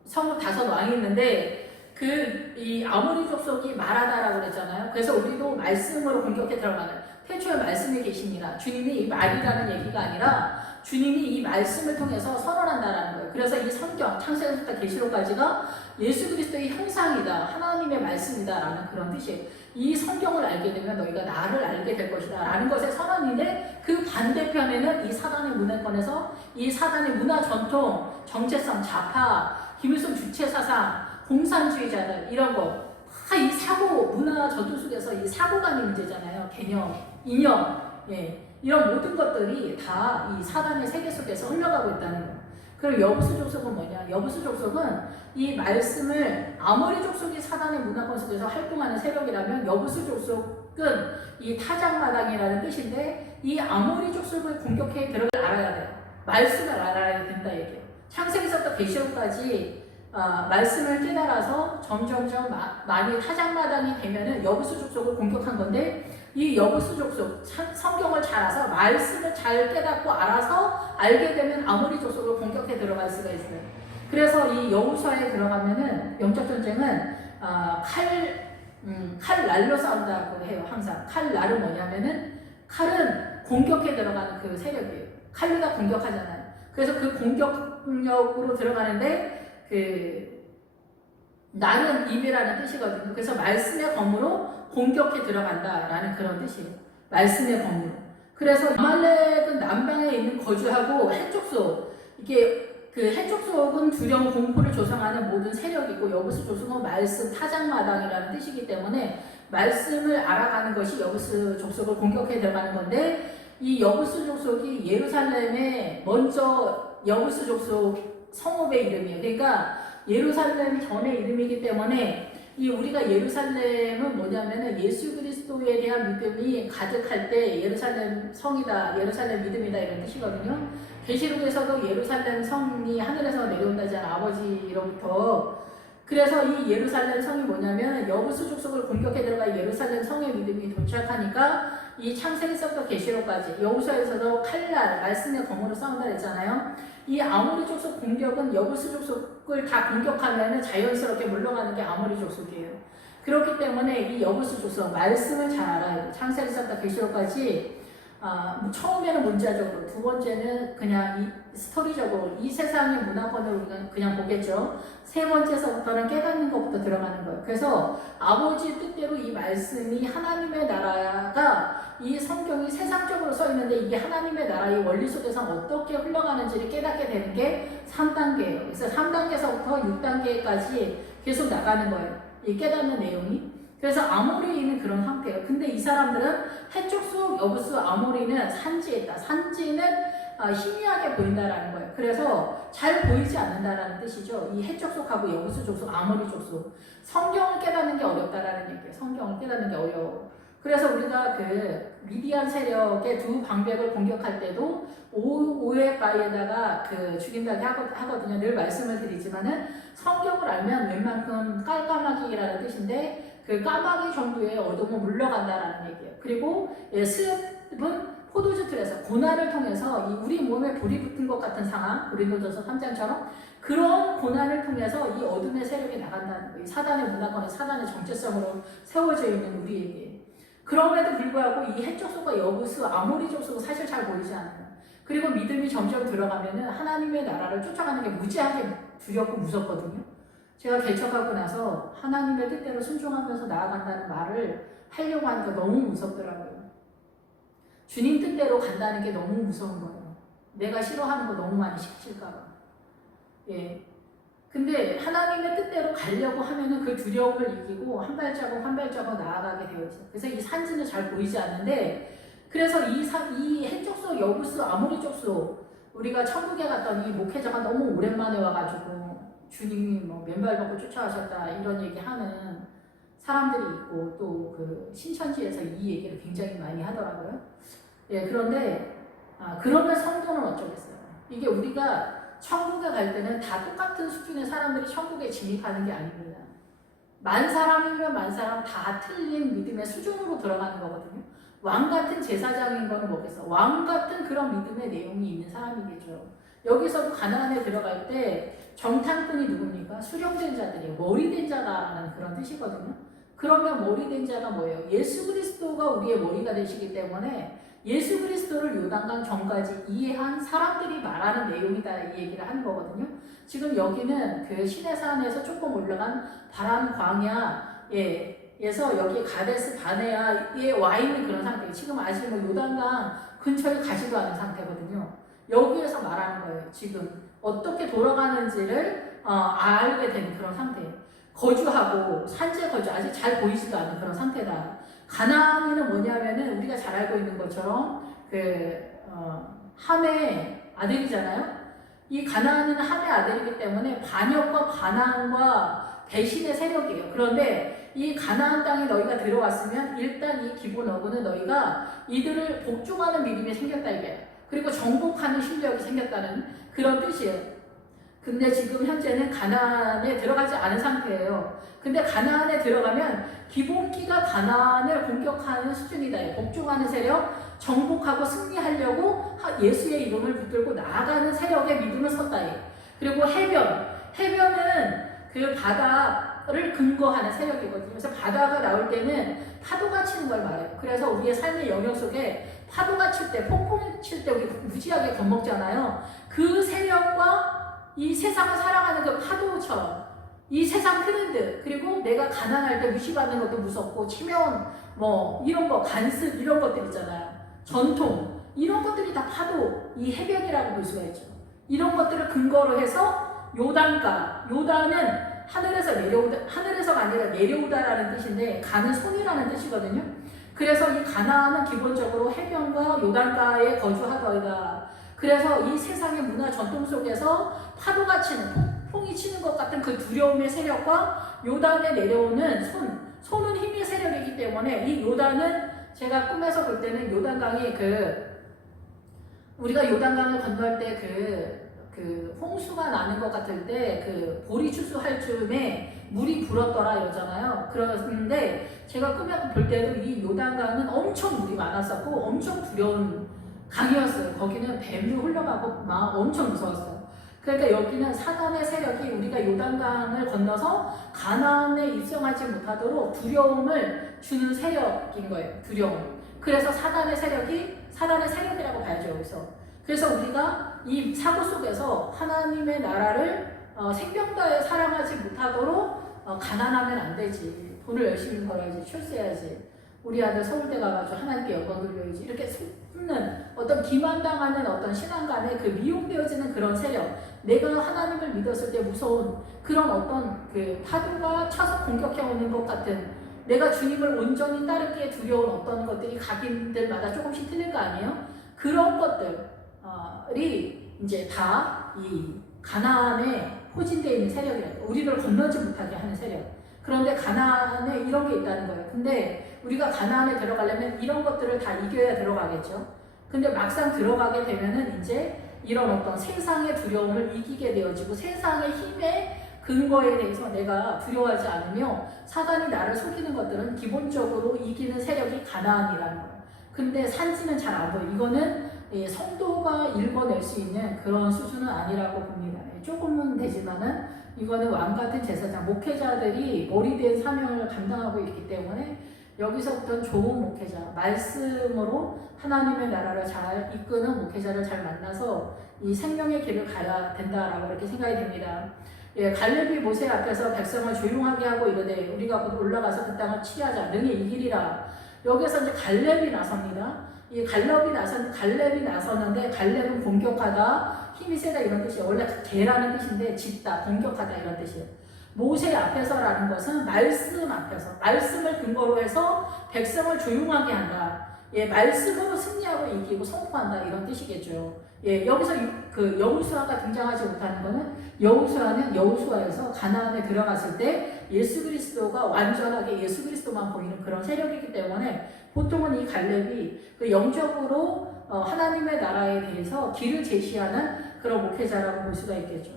성읍 5왕이 있는데 이 아모리 족속이 말하다라고 그랬잖아요. 그래서 우리도 말씀으로 공격해 들어가는 태초에 말씀이 계십니다. 주님이 이 말이라는 얘기가 아니라 주님이 이 말씀을 통해서 선언한다라는 거예요. 그래서 이 성경 창세기부터 계시록까지가 예수 그리스도의 형상이다, 하나님의 말씀이다라는 그런 뜻이에요. 이 성경을 알게 되면 너희가 나를 알게 될 것이다라는 것의 선언인데 그 반대편에는 이 사단의 문화권에서 이 사단의 문화 전통, 정체성, 좌파, 김일성 주체 사상, 공산주의자들 이런 거 다 이 사고 문화 전통 속에서 이 사고관이 문제잖아요. 개념, 이념, 이런 모든 것들이 다 이 사단의 세계 속에서 흘러가고 있다는 거예요. 그럼 여부수 족속은 뭐냐? 여부수 족속은 이 말씀을 아모리 족속이 사단의 문화권 속에서 활동하는 세력이라면 여부수 족속은 이 타작마당이라는 뜻인데 이 아모리 족속을 공격해 들어갈 알아야 돼요. 말씀을 알아야 된다 얘기예요. 창세기서부터 계시록까지 말씀을 깨달아서 점점점 많이 타작마당이 되면은 여부수 족속을 공격한 건데 이 여부수 족속 성경을 잘 알아서 말씀을 잘 깨닫고 알아서 알게 되면 아모리 족속을 공격해 들어갈 수가 있어요. 그래서 이 여호수아에 들어가면은 영적 전쟁은 칼날로 싸운다고 해요. 항상 칼날은 뭐냐면은 칼은 공격해 들어가는 그 세력이에요. 칼로 다 공격하잖아요. 그래서 그 공격력으로 들어가는데 날은 입이라는 뜻이거든요. 그래서 말씀의 검으로 공격해 들어간다라는 그런 뜻이에요. 말씀의 검으로. 그래서 아말렉은 남방에 있는 거주하고 해족속, 이게 그 해족속은 두려움, 공포를 조성하는 모든 세력이고 여부수 족속은 말씀, 타작마당이라는 뜻이기 때문에 말씀을 알아가는 것이 여부수 족속을 공격해 들어가는 건데 이 여부수 족속이 예루살렘에 먼저 여부수 족속 성읍의 이름이에요. 그러니까 예루살렘 전의 이름이기 때문에 우리가 예루살렘은 뭐냐면은 예수 그리스도에 대한 믿음이 가득할 때 예루살렘 성이다, 예루살렘 믿음이다 이런 뜻이거든요. 계시록에서도 예루살렘 성이 하늘에서 내려온다잖아요. 아버지로부터. 그래서 이 예루살렘 성이 뭐냐면 여부수 족속을 공격해 들어가 예루살렘 성의 믿음이 도착하니까 이 창세기서부터 계시록까지 여호수아에서도 칼날 말씀의 검으로 싸운다 했잖아요. 이 아모리 족속 공격은 여부수 족속을 다 공격하면 자연스럽게 물러가는 게 아모리 족속이에요. 그렇기 때문에 이 여부수 족속 말씀을 잘 알아야 돼요. 창세기서부터 계시록까지 처음에는 문자적으로, 두 번째는 그냥 이 스토리적으로 이 세상의 문화권을 우리가 그냥 보겠죠. 세 번째서부터는 깨닫는 것부터 들어가는 거예요. 그래서 아버지 뜻대로 이 말씀이 하나님의 나라가 이 성경이 세상적으로 써 있는데 이게 하나님의 나라의 원리 속에서 어떻게 흘러가는지를 깨닫게 되는 게 3단계예요. 그래서 3단계서부터 6단계까지 계속 나가는 거예요. 이 깨닫는 내용이. 그래서 아모리는 그런 상태예요. 근데 이 사람들은 해족속, 여부수, 아모리는 산지에 있다. 산지는 희미하게 보인다라는 거예요. 그래서 잘 보이지 않는다라는 뜻이죠. 이 해족속하고 여부수 족속, 아모리 족속. 성경을 깨닫는 게 어렵다라는 얘기예요. 성경을 깨닫는 게 어려워. 그래서 우리가 그 미디안 세력의 두 방백을 공격할 때도 오해 바위에다가 죽인다고 하거든요. 늘 말씀을 드리지만은 성경을 알면 웬만큼 깔까마귀라는 뜻인데 그 까마귀 정도의 어둠은 물러간다라는 얘기예요. 그리고 습은 포도주 틀에서 고난을 통해서 우리 몸에 불이 붙은 것 같은 상황, 고린도전서 3장처럼 그런 고난을 통해서 이 어둠의 세력이 나간다는 거예요. 사단의 문화권은 사단의 정체성으로 세워져 있는 우리에게. 그럼에도 불구하고 이 해족속과 여부수, 아모리 족속은 사실 잘 보이지 않아요. 그리고 믿음이 점점 들어가면은 하나님의 나라를 쫓아가는 게 무지하게 두렵고 무섭거든요. 제가 개척하고 나서 하나님의 뜻대로 순종하면서 나아간다는 말을 하려고 하니까 너무 무섭더라고요. 주님 뜻대로 간다는 게 너무 무서운 거예요. 내가 싫어하는 거 너무 많이 시킬까 봐. 예. 근데 하나님의 뜻대로 가려고 하면은 그 두려움을 이기고 한 발자국 한 발자국 나아가게 되어 있어요. 그래서 이 산지는 잘 보이지 않는데, 그래서 이 해쪽수, 여구수, 아모리 쪽수, 우리가 천국에 갔더니 목회자가 너무 오랜만에 와가지고 주님이 뭐 맨발 걷고 쫓아가셨다 이런 얘기하는 사람들이 있고, 또 그 신천지에서 이 얘기를 굉장히 많이 하더라고요. 예, 그런데 그러면 성도는 어쩌겠어요? 이게 우리가 천국에 갈 때는 다 똑같은 수준의 사람들이 천국에 진입하는 게 아닙니다. 만 사람이면 만 사람 다 틀린 믿음의 수준으로 들어가는 거거든요. 왕 같은 제사장인 거는 뭐겠어? 왕 같은 그런 믿음의 내용이 있는 사람이겠죠. 여기서도 가나안에 들어갈 때 정탐꾼이 누굽니까? 수령된 자들이에요. 머리된 자다라는 그런 뜻이거든요. 그러면 머리된 자가 뭐예요? 예수 그리스도가 우리의 머리가 되시기 때문에 예수 그리스도를 요단강 전까지 이해한 사람들이 말하는 내용이다, 이 얘기를 하는 거거든요. 지금 여기는 그 시내산에서 조금 올라간 바람 광야에서 여기 가데스 바네아에 와 있는 그런 상태예요. 지금 아직 뭐 요단강 근처에 가지도 않은 상태거든요. 여기에서 말하는 거예요. 지금 어떻게 돌아가는지를 알게 된 그런 상태예요. 거주하고 산지에 거주, 아직 잘 보이지도 않은 그런 상태다. 가나안은 뭐냐면은 우리가 잘 알고 있는 것처럼 함의 아들이잖아요. 이 가나안은 함의 아들이기 때문에 반역과 반항과 배신의 세력이에요. 그런데 이 가나안 땅에 너희가 들어왔으면 일단 이 기본 어구는 너희가 이들을 복종하는 믿음이 생겼다 이게. 그리고 정복하는 실력이 생겼다는 그런 뜻이에요. 근데 지금 현재는 가나안에 들어가지 않은 상태예요. 근데 가나안에 들어가면 기본기가 가나안을 공격하는 수준이다. 복종하는 세력, 정복하고 승리하려고 예수의 이름을 붙들고 나아가는 세력의 믿음을 섰다. 그리고 해변은 그 바다를 근거하는 세력이거든요. 그래서 바다가 나올 때는 파도가 치는 걸 말해요. 그래서 우리의 삶의 영역 속에 파도가 칠 때, 폭풍이 칠 때 우리 무지하게 겁먹잖아요. 그 세력과 이 세상을 살아가는 그 파도처럼 이 세상 트렌드, 그리고 내가 가난할 때 무시받는 것도 무섭고 치면 뭐 이런 거 간습 이런 것들 있잖아요. 전통 이런 것들이 다 파도, 이 해변이라고 볼 수가 있죠. 이런 것들을 근거로 해서 요단가, 요단은 하늘에서가 아니라 내려오다라는 뜻인데 가는 손이라는 뜻이거든요. 그래서 이 가나안은 기본적으로 해변과 요단가에 거주하더이다. 그래서 이 세상의 문화 전통 속에서 파도가 치는, 폭풍이 치는 것 같은 그 두려움의 세력과 요단에 내려오는 손은 힘의 세력이기 때문에 이 요단은 제가 꿈에서 볼 때는 요단강이 우리가 요단강을 건널 때 홍수가 나는 것 같을 때 보리 추수할 즈음에 물이 불었더라 이러잖아요. 그런데 제가 꿈에 볼 때도 이 요단강은 엄청 물이 많았었고 엄청 두려운 강이었어요. 거기는 뱀도 흘러가고 막 엄청 무서웠어요. 그러니까 여기는 사단의 세력이 우리가 요단강을 건너서 가나안에 입성하지 못하도록 두려움을 주는 세력인 거예요. 두려움. 그래서 사단의 세력이라고 봐야죠, 여기서. 그래서 우리가 이 사고 속에서 하나님의 나라를 생명다해 사랑하지 못하도록 가난하면 안 되지. 돈을 열심히 벌어야지, 출세해야지. 우리 아들 서울대 가가지고 하나님께 영광 돌려야지. 이렇게 숨는 어떤 기만당하는 어떤 신앙간에 미혹되어지는 그런 세력, 내가 하나님을 믿었을 때 무서운 그런 어떤 파도가 쳐서 공격해오는 것 같은, 내가 주님을 온전히 따르기에 두려운 어떤 것들이 각인들마다 조금씩 틀린 거 아니에요? 그런 것들이 이제 다 이 가나안에 포진되어 있는 세력이라고, 우리를 건너지 못하게 하는 세력. 그런데 가나안에 이런 게 있다는 거예요. 근데 우리가 가나안에 들어가려면 이런 것들을 다 이겨야 들어가겠죠. 근데 막상 들어가게 되면은 이제 이런 어떤 세상의 두려움을 이기게 되어지고 세상의 힘의 근거에 대해서 내가 두려워하지 않으며 사단이 나를 속이는 것들은 기본적으로 이기는 세력이 가나안이라는 거예요. 근데 산지는 잘 안 보여요. 이거는 성도가 읽어낼 수 있는 그런 수준은 아니라고 봅니다. 조금은 되지만은 이거는 왕 같은 제사장, 목회자들이 머리된 사명을 감당하고 있기 때문에 여기서부터는 좋은 목회자, 말씀으로 하나님의 나라를 잘 이끄는 목회자를 잘 만나서 이 생명의 길을 가야 된다라고 이렇게 생각이 됩니다. 예, 갈렙이 모세 앞에서 백성을 조용하게 하고 이르되 우리가 곧 올라가서 그 땅을 치하자 능히 이기리라. 여기서 이제 갈렙이 나섭니다. 이 갈렙이 나서는데 갈렙은 공격하다, 힘이 세다 이런 뜻이에요. 원래 개라는 뜻인데 짖다, 공격하다 이런 뜻이에요. 모세 앞에서라는 것은 말씀 앞에서, 말씀을 근거로 해서 백성을 조용하게 한다. 예, 말씀으로 승리하고 이기고 선포한다 이런 뜻이겠죠. 예, 여기서 그 여호수아가 등장하지 못하는 것은 여호수아는 여호수아에서 가나안에 들어갔을 때 예수 그리스도가 완전하게 예수 그리스도만 보이는 그런 세력이기 때문에 보통은 이 갈렙이 그 영적으로 하나님의 나라에 대해서 길을 제시하는 그런 목회자라고 볼 수가 있겠죠.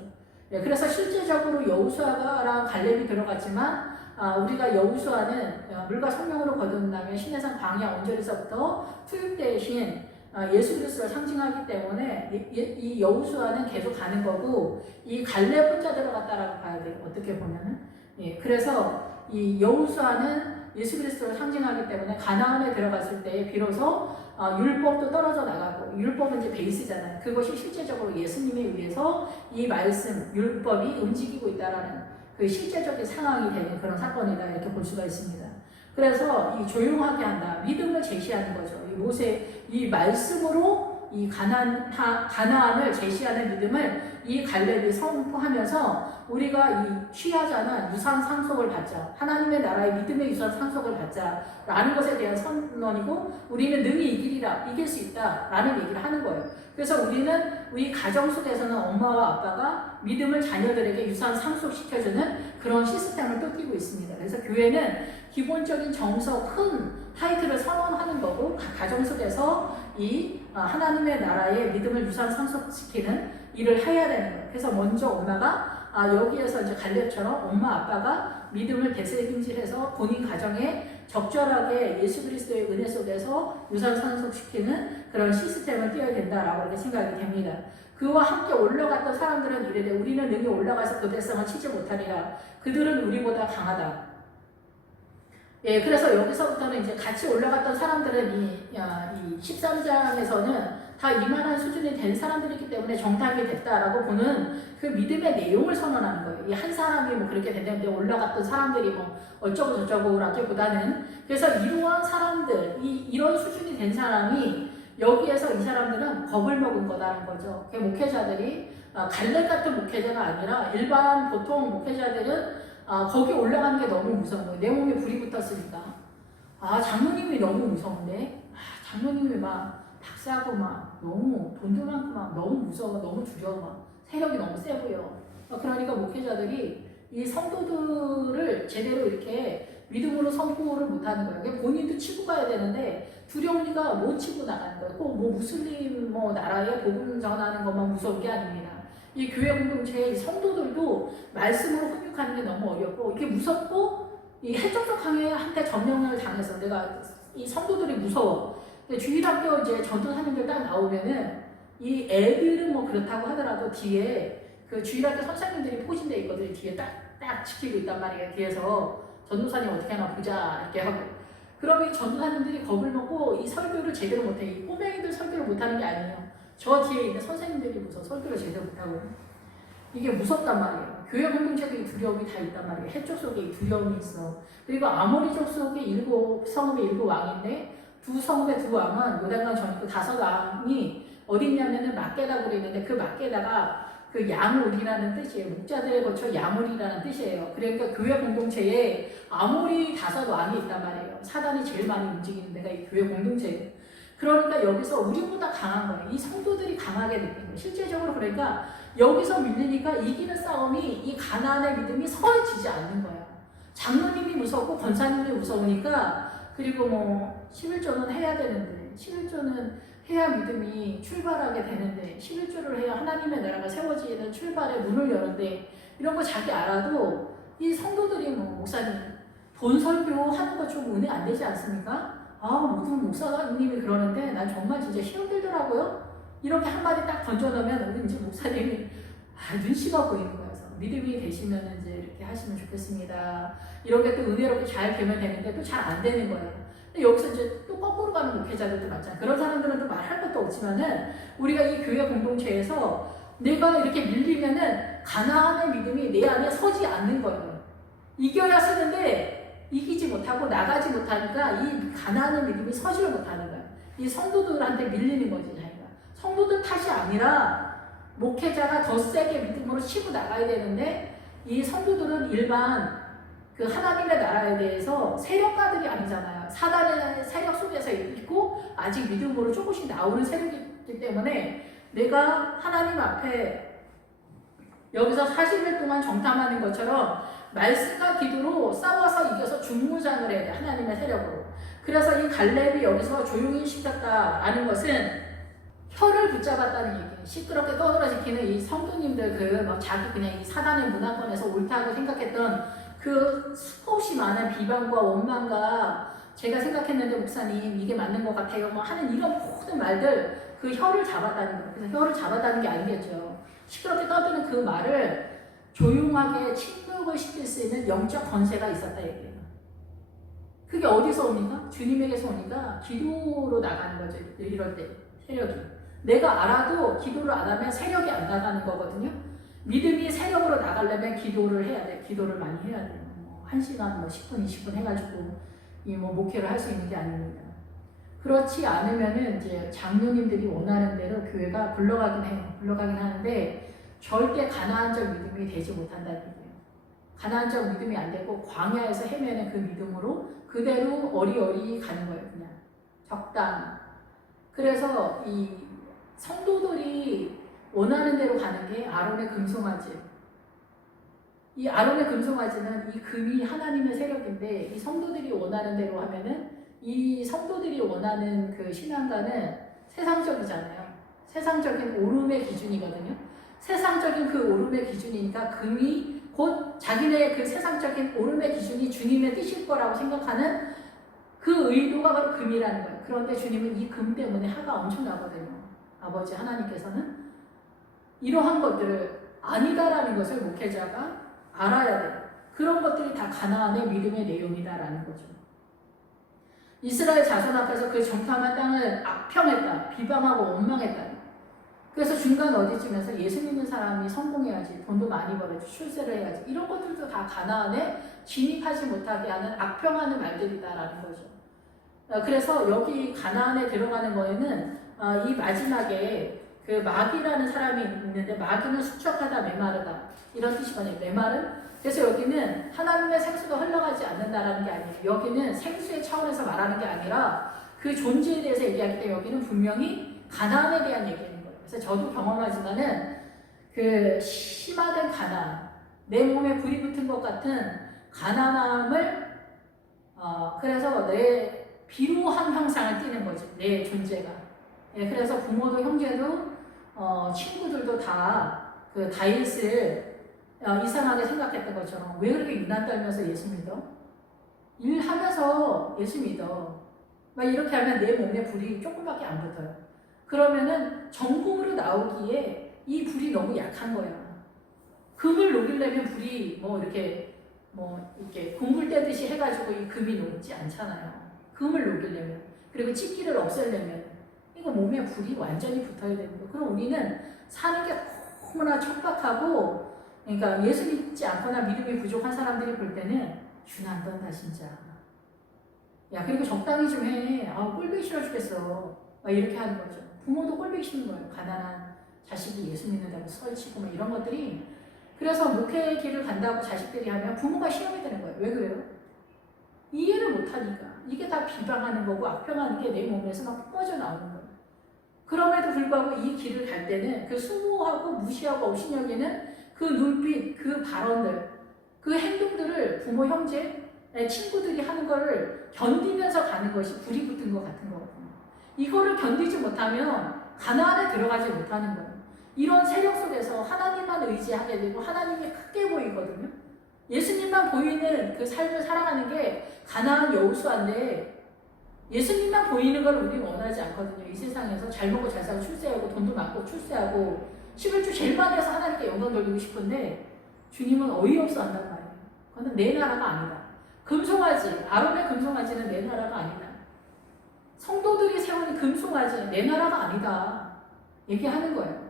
예, 그래서 실제적으로 여호수아랑 갈렙이 들어갔지만 우리가 여호수아는 물과 성령으로 거듭나면 시내산 광야 온절에서부터 투입되신 예수 그리스도를 상징하기 때문에 이 여호수아는 계속 가는 거고 이 갈렙 혼자 들어갔다라고 봐야 돼요. 어떻게 보면은. 예, 그래서 이 여호수아는 예수 그리스도를 상징하기 때문에 가나안에 들어갔을 때 비로소 율법도 떨어져 나가고, 율법은 이제 베이스잖아요. 그것이 실제적으로 예수님에 의해서 이 말씀, 율법이 움직이고 있다라는 그 실제적인 상황이 되는 그런 사건이다 이렇게 볼 수가 있습니다. 그래서 이 조용하게 한다, 믿음을 제시하는 거죠. 이 모세, 이 말씀으로 이 가나안을 제시하는 믿음을 이 갈렙이 선포하면서 우리가 이 취하자는 유산 상속을 받자, 하나님의 나라의 믿음의 유산 상속을 받자라는 것에 대한 선언이고, 우리는 능히 이기리라, 이길 수 있다라는 얘기를 하는 거예요. 그래서 우리 가정 속에서는 엄마와 아빠가 믿음을 자녀들에게 유산 상속시켜주는 그런 시스템을 또 띄고 있습니다. 그래서 교회는 기본적인 정서 큰 타이틀을 선언하는 거고, 가정 속에서 이 하나님의 나라의 믿음을 유산 상속시키는 일을 해야 되는 거예요. 그래서 먼저 엄마가 여기에서 이제 갈렙처럼 엄마 아빠가 믿음을 대세김질해서 본인 가정에 적절하게 예수 그리스도의 은혜 속에서 유산 상속시키는 그런 시스템을 띄어야 된다라고 이렇게 생각이 됩니다. 그와 함께 올라갔던 사람들은 이르되 우리는 능히 올라가서 그 백성을 치지 못하리라. 그들은 우리보다 강하다. 예, 그래서 여기서부터는 이제 같이 올라갔던 사람들은 이 13장에서는 다 이만한 수준이 된 사람들이기 때문에 정탐이 됐다라고 보는 그 믿음의 내용을 선언하는 거예요. 이 한 사람이 뭐 그렇게 됐는데 올라갔던 사람들이 뭐 어쩌고 저쩌고라기보다는, 그래서 이러한 사람들, 이런 수준이 된 사람이 여기에서 이 사람들은 겁을 먹은 거다라는 거죠. 그 목회자들이 갈렙 같은 목회자가 아니라 일반 보통 목회자들은 거기 올라가는 게 너무 무서운 거예요. 내 몸에 불이 붙었으니까. 장로님이 너무 무서운데, 장로님이 막 박사고 막 너무 돈도 많고 막 너무 무서워, 너무 두려워, 막 세력이 너무 세 보여. 그러니까 목회자들이 이 성도들을 제대로 이렇게 믿음으로 선포를 못하는 거예요. 본인도 치고 가야 되는데 두려우니까 못 치고 나가는 거예요. 꼭 뭐 무슬림 나라에 복음 전하는 것만 무서운 게 아닙니다. 이 교회 공동체의 성도들도 말씀으로 훈육하는 게 너무 어렵고, 이게 무섭고, 이 해적적 강해한테 점령을 당해서 내가 이 성도들이 무서워. 근데 주일학교 이제 전도사님들 딱 나오면은 이 애들은 뭐 그렇다고 하더라도 뒤에 그 주일학교 선생님들이 포진돼 있거든요. 뒤에 딱 지키고 있단 말이에요. 뒤에서 전도사님 어떻게 하나 보자 이렇게 하고. 그러면 이 전도사님들이 겁을 먹고 이 설교를 제대로 못해. 이 꼬맹이들 설교를 못하는 게 아니에요. 저 뒤에 있는 선생님들이 무서워 설교를 제대로 못하고. 이게 무섭단 말이에요. 교회 공동체도 이 두려움이 다 있단 말이에요. 해쪽 속에 이 두려움이 있어. 그리고 아모리족 속에 성읍의 7왕인데 두 성읍의 두 왕은 요단강 전이고 5왕이 어디 있냐면은 막게다고 있는데, 그 막게다가 그 야물이라는 뜻이에요. 목자들에 거쳐 야물이라는 뜻이에요. 그러니까 교회 공동체에 아모리 5왕이 있단 말이에요. 사단이 제일 많이 움직이는 데가 이 교회 공동체예요. 그러니까 여기서 우리보다 강한 거예요. 이 성도들이 강하게 느낀 거예요. 실제적으로 그러니까 여기서 밀리니까 이기는 싸움이 이 가나안의 믿음이 서해지지 않는 거예요. 장로님이 무섭고 권사님이 무서우니까, 그리고 뭐 11조는 해야 되는데 11조는 해야 믿음이 출발하게 되는데 11조를 해야 하나님의 나라가 세워지는 출발의 문을 여는데, 이런 거 자기 알아도 이 성도들이 뭐 목사님 돈 설교하는 거 좀 은혜 안 되지 않습니까? 무슨 목사님이 그러는데 난 정말 진짜 힘들더라고요. 이렇게 한마디 딱 던져놓으면 우리 이제 목사님이 눈치가 보이는 거예요. 믿음이 되시면 이제 이렇게 하시면 좋겠습니다. 이런 게 또 은혜롭게 잘 되면 되는데 또 잘 안 되는 거예요. 근데 여기서 이제 또 거꾸로 가는 목회자들도 많잖아요. 그런 사람들은 또 말할 것도 없지만은 우리가 이 교회 공동체에서 내가 이렇게 밀리면은 가나안의 믿음이 내 안에 서지 않는 거예요. 이겨야 쓰는데 이기지 못하고 나가지 못하니까 이 가나안의 믿음이 서지를 못하는 거예요. 이 성도들한테 밀리는 거지, 자기가. 성도들 탓이 아니라 목회자가 더 세게 믿음으로 치고 나가야 되는데 이 성도들은 일반 그 하나님의 나라에 대해서 세력가들이 아니잖아요. 사단의 세력 속에서 있고 아직 믿음으로 조금씩 나오는 세력이기 때문에 내가 하나님 앞에 여기서 40일 동안 정탐하는 것처럼 말씀과 기도로 싸워서 이겨서 중무장을 해야 돼. 하나님의 세력으로. 그래서 이 갈렙이 여기서 조용히 시켰다라는 것은 혀를 붙잡았다는 얘기예요. 시끄럽게 떠들어지키는 이 성도님들 그 자기 그냥 이 사단의 문화권에서 옳다고 생각했던 그 수없이 많은 비방과 원망과 제가 생각했는데 목사님 이게 맞는 것 같아요 뭐 하는 이런 모든 말들 그 혀를 잡았다는 거예요. 그래서 혀를 잡았다는 게 아니겠죠. 시끄럽게 떠드는 그 말을 조용하게 침묵을 시킬 수 있는 영적 권세가 있었다 얘기예요. 그게 어디서 옵니까? 주님에게서 오니까 기도로 나가는 거죠. 이럴 때 세력이. 내가 알아도 기도를 안 하면 세력이 안 나가는 거거든요. 믿음이 세력으로 나가려면 기도를 해야 돼. 기도를 많이 해야 돼요. 1시간, 10분, 20분 해가지고 이 목회를 할 수 있는 게 아닙니다. 그렇지 않으면은 이제 장로님들이 원하는 대로 교회가 굴러가긴 해요. 굴러가긴 하는데 절대 가나안적 믿음이 되지 못한다는 얘기예요. 가나안적 믿음이 안 되고 광야에서 헤매는 그 믿음으로 그대로 어리어리 가는 거예요. 그냥 적당. 그래서 이 성도들이 원하는 대로 가는 게 아론의 금송아지. 이 아론의 금송아지는 이 금이 하나님의 세력인데 이 성도들이 원하는 대로 하면은 이 성도들이 원하는 그 신앙가는 세상적이잖아요. 세상적인 오름의 기준이거든요. 세상적인 그 오름의 기준이니까 금이 곧 자기네 그 세상적인 오름의 기준이 주님의 뜻일 거라고 생각하는 그 의도가 바로 금이라는 거예요. 그런데 주님은 이 금 때문에 화가 엄청 나거든요. 아버지 하나님께서는 이러한 것들을 아니다라는 것을 목회자가 알아야 돼요. 그런 것들이 다 가나안의 믿음의 내용이다라는 거죠. 이스라엘 자손 앞에서 그 정탐한 땅을 악평했다. 비방하고 원망했다. 그래서 중간 어디쯤에서 예수 믿는 사람이 성공해야지. 돈도 많이 벌어야지. 출세를 해야지. 이런 것들도 다 가나안에 진입하지 못하게 하는 악평하는 말들이다라는 거죠. 그래서 여기 가나안에 들어가는 거에는 이 마지막에 그 마귀라는 사람이 있는데 마귀는 수척하다 메마르다 이런 뜻이거든요. 메마른. 그래서 여기는 하나님의 생수가 흘러가지 않는다라는 게 아니에요. 여기는 생수의 차원에서 말하는 게 아니라 그 존재에 대해서 얘기하기 때문에 여기는 분명히 가나안에 대한 얘기인 거예요. 그래서 저도 경험하지만은 그 심화된 가나안, 내 몸에 불이 붙은 것 같은 가난함을 그래서 내 비루한 형상을 띠는 거죠. 내 존재가. 예, 그래서 부모도 형제도 친구들도 다 그 다윗을 이상하게 생각했던 것처럼 왜 그렇게 유난 떨면서 예수 믿어? 일하면서 예수 믿어. 막 이렇게 하면 내 몸에 불이 조금밖에 안 붙어요. 그러면은 전공으로 나오기에 이 불이 너무 약한 거야. 금을 녹이려면 불이 이렇게 공불 떼듯이 해가지고 이 금이 녹지 않잖아요. 금을 녹이려면. 그리고 찌기를 없애려면 이거 몸에 불이 완전히 붙어야 되는 거예요. 그럼 우리는 사는 게 너무나 척박하고 그러니까 예수 믿지 않거나 믿음이 부족한 사람들이 볼 때는 유난 떤다 진짜. 야 그리고 적당히 좀 해. 꼴보기 싫어 죽겠어. 막 이렇게 하는 거죠. 부모도 꼴보기 싫은 거예요. 가난한 자식이 예수 믿는다고 설치고 막 이런 것들이. 그래서 목회의 길을 간다고 자식들이 하면 부모가 시험이 되는 거예요. 왜 그래요? 이해를 못하니까. 이게 다 비방하는 거고 악평하는 게 내 몸에서 막 뿜어져 나오는 거예요. 그럼에도 불구하고 이 길을 갈 때는 그 수모하고 무시하고 업신여기는 그 눈빛, 그 발언들, 그 행동들을 부모, 형제, 친구들이 하는 거를 견디면서 가는 것이 불이 붙은 것 같은 거거든요. 이거를 견디지 못하면 가나안에 들어가지 못하는 거예요. 이런 세력 속에서 하나님만 의지하게 되고 하나님이 크게 보이거든요. 예수님만 보이는 그 삶을 살아가는 게 가나안 여호수아인데 예수님만 보이는 걸 우리는 원하지 않거든요. 이 세상에서 잘 먹고 잘 살고 출세하고 돈도 많고 출세하고 11조 제일 많이 해서 하나님께 영광 돌리고 싶은데 주님은 어이없어 한단 말이에요. 그건 내 나라가 아니다. 금송아지, 아론의 금송아지는 내 나라가 아니다. 성도들이 세우는 금송아지 내 나라가 아니다. 얘기하는 거예요.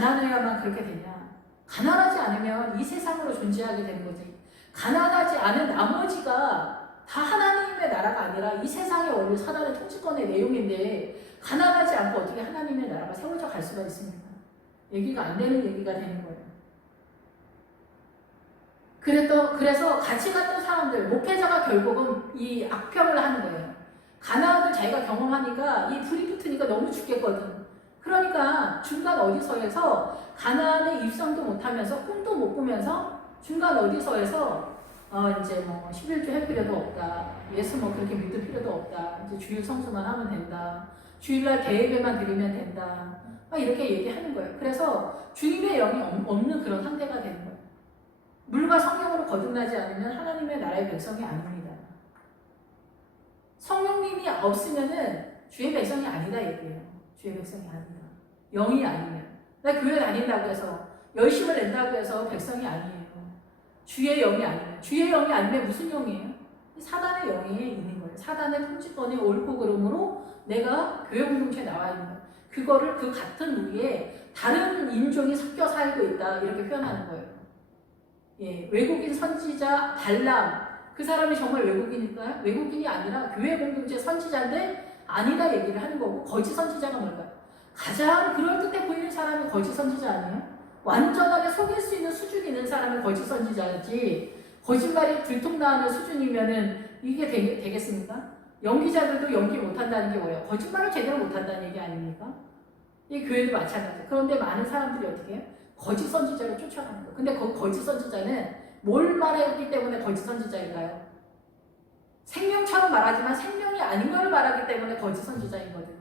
가난해야만 그렇게 되냐? 가난하지 않으면 이 세상으로 존재하게 되는 거지. 가난하지 않은 나머지가 다 하나님의 나라가 아니라 이 세상의 원리 사단의 통치권의 내용인데 가난하지 않고 어떻게 하나님의 나라가 세워져 갈 수가 있습니까? 얘기가 안 되는 얘기가 되는 거예요. 그래서 같이 갔던 사람들, 목회자가 결국은 이 악평을 하는 거예요. 가난을 자기가 경험하니까 이 불이 붙으니까 너무 죽겠거든. 그러니까 중간 어디서에서 가난에 입성도 못하면서 꿈도 못 꾸면서 중간 어디서에서 이제 뭐 11조 할 필요도 없다. 예수 뭐 그렇게 믿을 필요도 없다. 이제 주일 성수만 하면 된다. 주일날 대예배만 드리면 된다. 막 이렇게 얘기하는 거예요. 그래서 주님의 영이 없는 그런 상태가 되는 거예요. 물과 성령으로 거듭나지 않으면 하나님의 나라의 백성이 아닙니다. 성령님이 없으면은 주의 백성이 아니다 얘기예요. 주의 백성이 아니다. 영이 아니면. 나 교회 다닌다고 해서 열심을 낸다고 해서 백성이 아니에요. 주의 영이 아니면. 주의 영이 아니면 무슨 영이에요? 사단의 영이 있는 거예요. 사단의 통치권의 옳고 그름으로 내가 교회 공동체에 나와 있는 거예요. 그거를 그 같은 우리에 다른 인종이 섞여 살고 있다 이렇게 표현하는 거예요. 예, 외국인 선지자 발람 그 사람이 정말 외국인일까요? 외국인이 아니라 교회 공동체 선지자인데 아니다 얘기를 하는 거고 거짓 선지자가 뭘까요? 가장 그럴듯해 보이는 사람이 거짓 선지자 아니에요? 완전하게 속일 수 있는 수준이 있는 사람이 거짓 선지자지 거짓말이 들통나는 수준이면은 이게 되겠습니까? 연기자들도 연기 못한다는 게 뭐예요? 거짓말을 제대로 못한다는 얘기 아닙니까? 이 교회도 마찬가지예요. 그런데 많은 사람들이 어떻게 해요? 거짓 선지자를 쫓아가는 거예요. 근데 그 거짓 선지자는 뭘 말했기 때문에 거짓 선지자인가요? 생명처럼 말하지만 생명이 아닌 걸 말하기 때문에 거짓 선지자이거든요.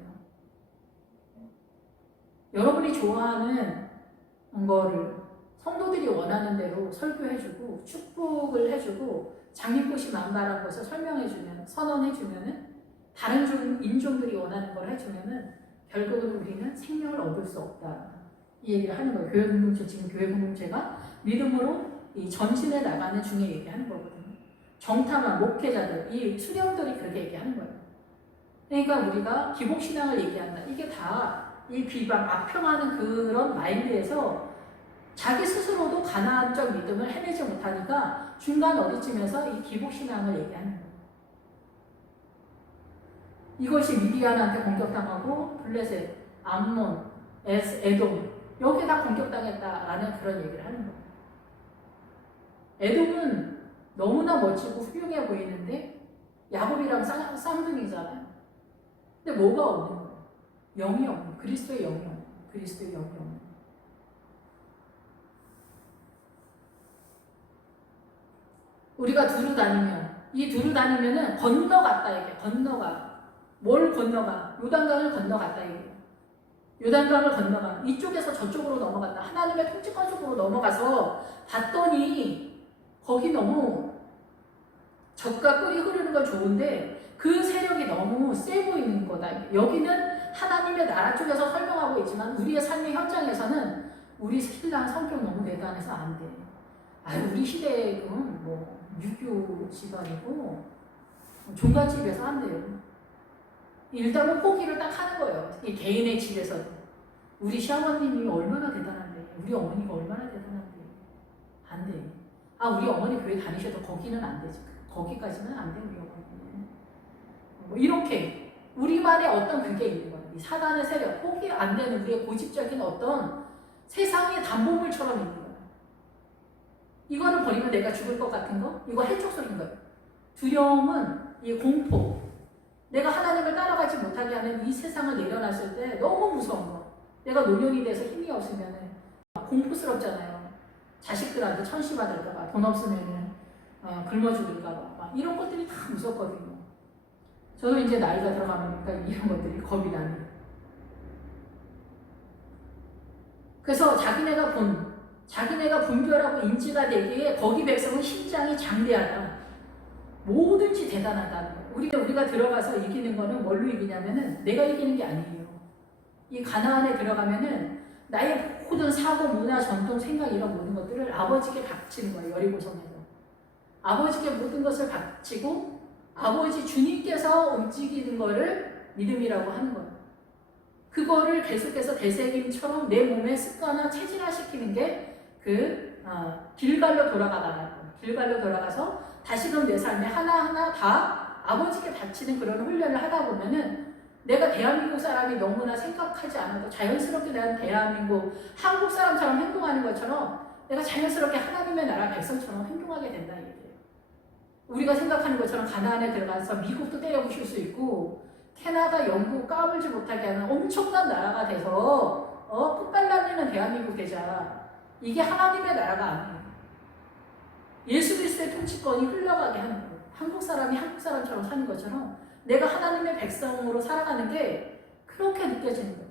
여러분이 좋아하는 거를 성도들이 원하는 대로 설교해주고 축복을 해주고 장미꽃이 만발한 것을 설명해주면 선언해주면은 다른 인종들이 원하는 걸 해주면은 결국은 우리는 생명을 얻을 수 없다. 이 얘기를 하는 거예요. 교회 공동체, 지금 교회 공동체가 믿음으로 이 전진해 나가는 중에 얘기하는 거거든요. 정탐한 목회자들, 이 수령들이 그렇게 얘기하는 거예요. 그러니까 우리가 기복신앙을 얘기한다. 이게 다 이 비방, 악평하는 그런 마인드에서 자기 스스로도 가나안적 믿음을 해내지 못하니까 중간 어디쯤에서 이 기복신앙을 얘기하는 거예요. 이것이 미디안한테 공격당하고 블레셋, 암몬, 에돔 여기에 다 공격당했다라는 그런 얘기를 하는 거예요. 에돔은 너무나 멋지고 훌륭해 보이는데 야곱이랑 쌍둥이잖아요. 근데 뭐가 없는 거예요? 영이 없는 그리스도의 영이 없는 그리스도의 영이 없는 우리가 두루 다니면 이 두루 다니면은 건너갔다 이게 건너가 뭘 건너가 요단강을 건너갔다 이게 요단강을 건너가 이쪽에서 저쪽으로 넘어갔다 하나님의 통치권 쪽으로 넘어가서 봤더니 거기 너무 젖과 꿀이 흐르는 건 좋은데 그 세력이 너무 세 보이는 거다. 여기는 하나님의 나라 쪽에서 설명하고 있지만 우리의 삶의 현장에서는 우리 신랑 성격 너무 대단해서 안 돼. 우리 시대는 뭐 유교 집안이고 종갓집에서 안 돼요. 일단은 포기를 딱 하는 거예요. 이 개인의 집에서도. 우리 시어머님이 얼마나 대단한데, 우리 어머니가 얼마나 대단한데, 안 돼. 우리 어머니 교회 다니셔도 거기는 안 되지. 거기까지는 안 돼, 우리 어머니는. 뭐 이렇게 우리만의 어떤 그게 있는 거예요. 이 사단의 세력, 포기 안 되는 우리의 고집적인 어떤 세상의 담보물처럼 있는 거예요. 이거를 버리면 내가 죽을 것 같은 거? 이거 헬쪽소리인 거예요. 두려움은 이 공포. 내가 하나님을 따라가지 못하게 하는 이 세상을 내려놨을 때 너무 무서운 거. 내가 노년이 돼서 힘이 없으면 공포스럽잖아요. 자식들한테 천시받을까봐, 돈 없으면 굶어 죽을까봐. 이런 것들이 다 무섭거든요. 저도 이제 나이가 들어가니까 이런 것들이 겁이 나네요. 그래서 자기네가 분별하고 인지가 되기에 거기 백성은 심장이 장대하다. 뭐든지 대단하다는 거예요. 우리가 들어가서 이기는 거는 뭘로 이기냐면은 내가 이기는 게 아니에요. 이 가나안에 들어가면은 나의 모든 사고, 문화, 전통, 생각 이런 모든 것들을 아버지께 바치는 거예요. 여리고성에서. 아버지께 모든 것을 바치고 아버지 주님께서 움직이는 거를 믿음이라고 하는 거예요. 그거를 계속해서 되새김처럼 내 몸에 습관화 체질화시키는 게 길갈로 돌아가다는 거예요. 길갈로 돌아가서 다시금 내 삶에 하나하나 다 아버지께 바치는 그런 훈련을 하다 보면은 내가 대한민국 사람이 너무나 생각하지 않아도 자연스럽게 내가 대한민국 한국 사람처럼 행동하는 것처럼 내가 자연스럽게 하나님의 나라 백성처럼 행동하게 된다 이거예요. 우리가 생각하는 것처럼 가나안에 들어가서 미국도 때려부실 수 있고 캐나다, 영국 까불지 못하게 하는 엄청난 나라가 돼서 끝발날리는 대한민국 되자. 이게 하나님의 나라가 아니에요. 예수 그리스도의 통치권이 흘러가게 하는 거예요. 한국 사람이 한국 사람처럼 사는 것처럼 내가 하나님의 백성으로 살아가는 게 그렇게 느껴지는 거예요.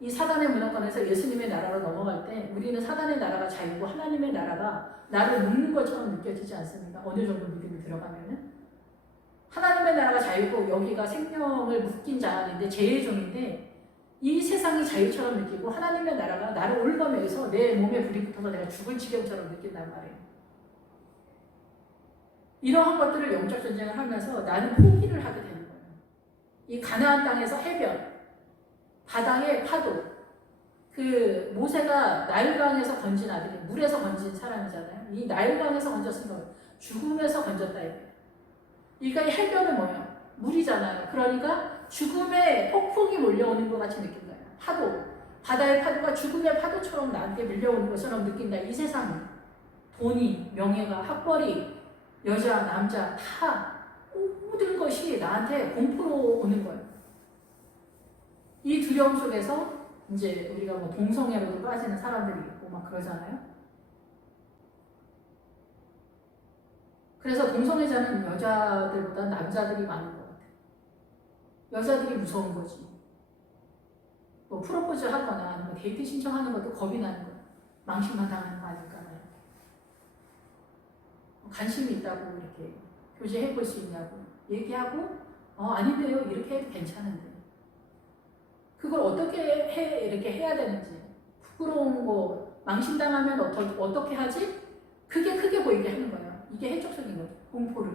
이 사단의 문화권에서 예수님의 나라로 넘어갈 때 우리는 사단의 나라가 자유고 하나님의 나라가 나를 묶는 것처럼 느껴지지 않습니까? 어느 정도 믿음이 들어가면은 하나님의 나라가 자유고 여기가 생명을 묶인 자인데 죄의 종인데 이 세상이 자유처럼 느끼고 하나님의 나라가 나를 올가매서 내 몸에 불이 붙어서 내가 죽을 지경처럼 느낀단 말이에요. 이러한 것들을 영적 전쟁을 하면서 나는 포기를 하게 되는 거예요. 이 가나안 땅에서 해변, 바다의 파도, 모세가 나일강에서 건진 아들이 물에서 건진 사람이잖아요. 이 나일강에서 건졌으면 죽음에서 건졌다 이거예요. 그러니까 이 해변은 뭐예요? 물이잖아요. 그러니까 죽음의 폭풍이 몰려오는 것 같이 느낀 거예요. 파도, 바다의 파도가 죽음의 파도처럼 나한테 밀려오는 것처럼 느낀다. 이 세상은 돈이, 명예가, 학벌이, 여자, 남자 다 모든 것이 나한테 공포로 오는 거예요. 이 두려움 속에서 이제 우리가 뭐 동성애로도 빠지는 사람들이 있고 막 그러잖아요. 그래서 동성애자는 여자들보다 남자들이 많은 것 같아요. 여자들이 무서운 거지. 뭐 프로포즈 하거나 아니면 데이트 신청하는 것도 겁이 나는 거예요. 망신만 당하는 거 아닐까. 관심이 있다고 이렇게 교제해 볼 수 있냐고 얘기하고 아닌데요 이렇게 해도 괜찮은데 그걸 어떻게 이렇게 해야 되는지 부끄러운 거 망신당하면 어떻게 하지? 그게 크게 보이게 하는 거예요. 이게 해적적인 거죠. 공포를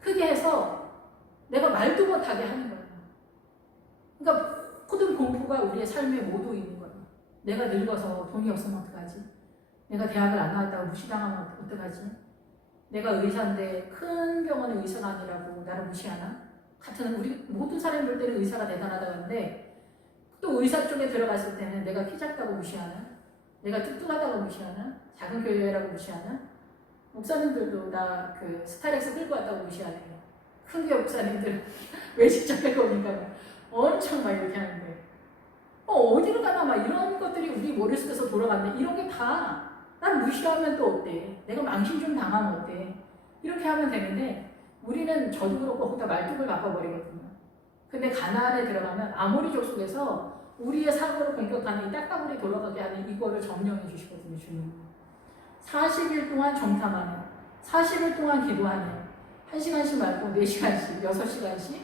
크게 해서 내가 말도 못하게 하는 거예요. 그러니까 모든 공포가 우리의 삶에 모두 있는 거예요. 내가 늙어서 돈이 없으면 어떡하지? 내가 대학을 안 나왔다고 무시당하면 어떡하지? 내가 의사인데 큰 병원의 의사가 아니라고 나를 무시하나? 같은 우리 모든 사람들 때는 의사가 대단하다고 하는데 또 의사 쪽에 들어갔을 때는 내가 키 작다고 무시하나? 내가 뚱뚱하다고 무시하나? 작은 교회라고 무시하나? 목사님들도 나 스타렉스 끌고 왔다고 무시하네요. 큰 교회 목사님들 외식장에 오니까 엄청 막 이렇게 하는데 어디로 가나 막 이런 것들이 우리 머릿속에서 돌아갔네. 이런 게 다 난 무시하면 또 어때? 내가 망신 좀 당하면 어때? 이렇게 하면 되는데 우리는 저도 그렇고 거기다 말뚝을 바꿔버리거든요. 근데 가나안에 들어가면 아모리족 속에서 우리의 사고를 공격하는 이 딱따구리 돌아가게 하는 이거를 점령해 주시거든요. 주님. 40일 동안 정탐하는 40일 동안 기도하는 1시간씩 말고 4시간씩 6시간씩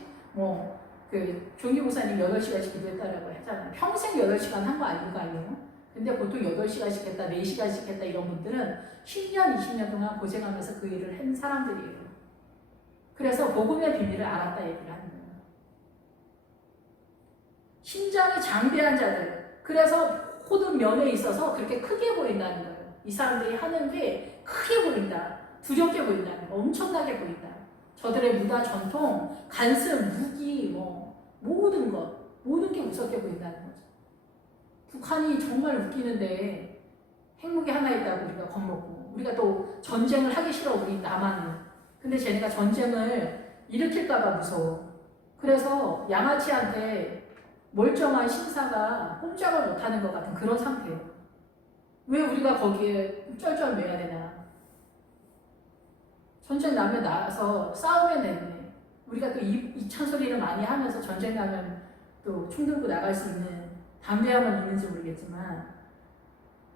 종기 목사님 8시간씩 기도했다라고 하잖아요. 평생 8시간 한 거 아닌 거 아니에요? 근데 보통 8시간씩 했다, 4시간씩 했다 이런 분들은 10년, 20년 동안 고생하면서 그 일을 한 사람들이에요. 그래서 복음의 비밀을 알았다 얘기를 하는 거예요. 신장이 장대한 자들, 그래서 모든 면에 있어서 그렇게 크게 보인다는 거예요. 이 사람들이 하는 게 크게 보인다, 두렵게 보인다는 거, 엄청나게 보인다. 저들의 문화, 전통, 간습, 무기, 모든 게 무섭게 보인다는 거죠. 북한이 정말 웃기는데 핵무기 하나 있다고 우리가 겁먹고 우리가 또 전쟁을 하기 싫어 우리 남한은. 근데 쟤네가 전쟁을 일으킬까봐 무서워. 그래서 양아치한테 멀쩡한 신사가 꼼짝을 못하는 것 같은 그런 상태예요. 왜 우리가 거기에 쩔쩔 매야 되나. 전쟁 나면 나와서 싸우면 되는데 우리가 또 이 찬소리를 많이 하면서 전쟁 나면 또 총 들고 나갈 수 있는 담대함은 있는지 모르겠지만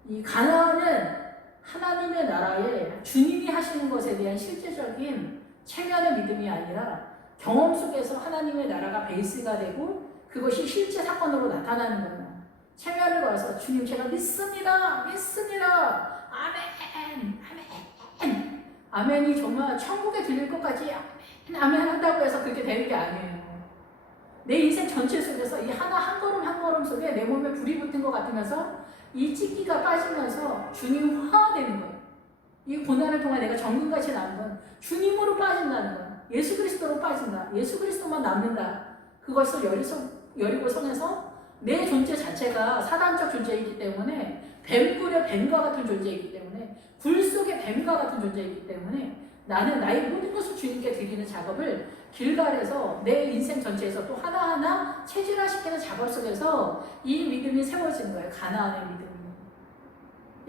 이 가나안은 하나님의 나라에 주님이 하시는 것에 대한 실제적인 체면의 믿음이 아니라 경험 속에서 하나님의 나라가 베이스가 되고 그것이 실제 사건으로 나타나는 거예요. 체면을 걸어서 주님 제가 믿습니다. 아멘. 아멘이 정말 천국에 들릴 것까지 아멘 한다고 해서 그렇게 되는 게 아니에요. 내 인생 전체 속에서 이 하나 한 걸음 한 걸음 속에 내 몸에 불이 붙은 것 같으면서 이 찢기가 빠지면서 주님 화되는 거예요. 이 고난을 통해 내가 정금같이 남은 건 주님으로 빠진다는 거야. 예수 그리스도로 빠진다. 예수 그리스도만 남는다. 그것을 여리고 성에서 내 존재 자체가 사단적 존재이기 때문에 뱀뿔의 뱀과 같은 존재이기 때문에 굴 속의 뱀과 같은 존재이기 때문에 나는 나의 모든 것을 주님께 드리는 작업을 길갈에서 내 인생 전체에서 또 하나하나 체질화시키는 작업 속에서 이 믿음이 세워지는 거예요. 가나안의 믿음이.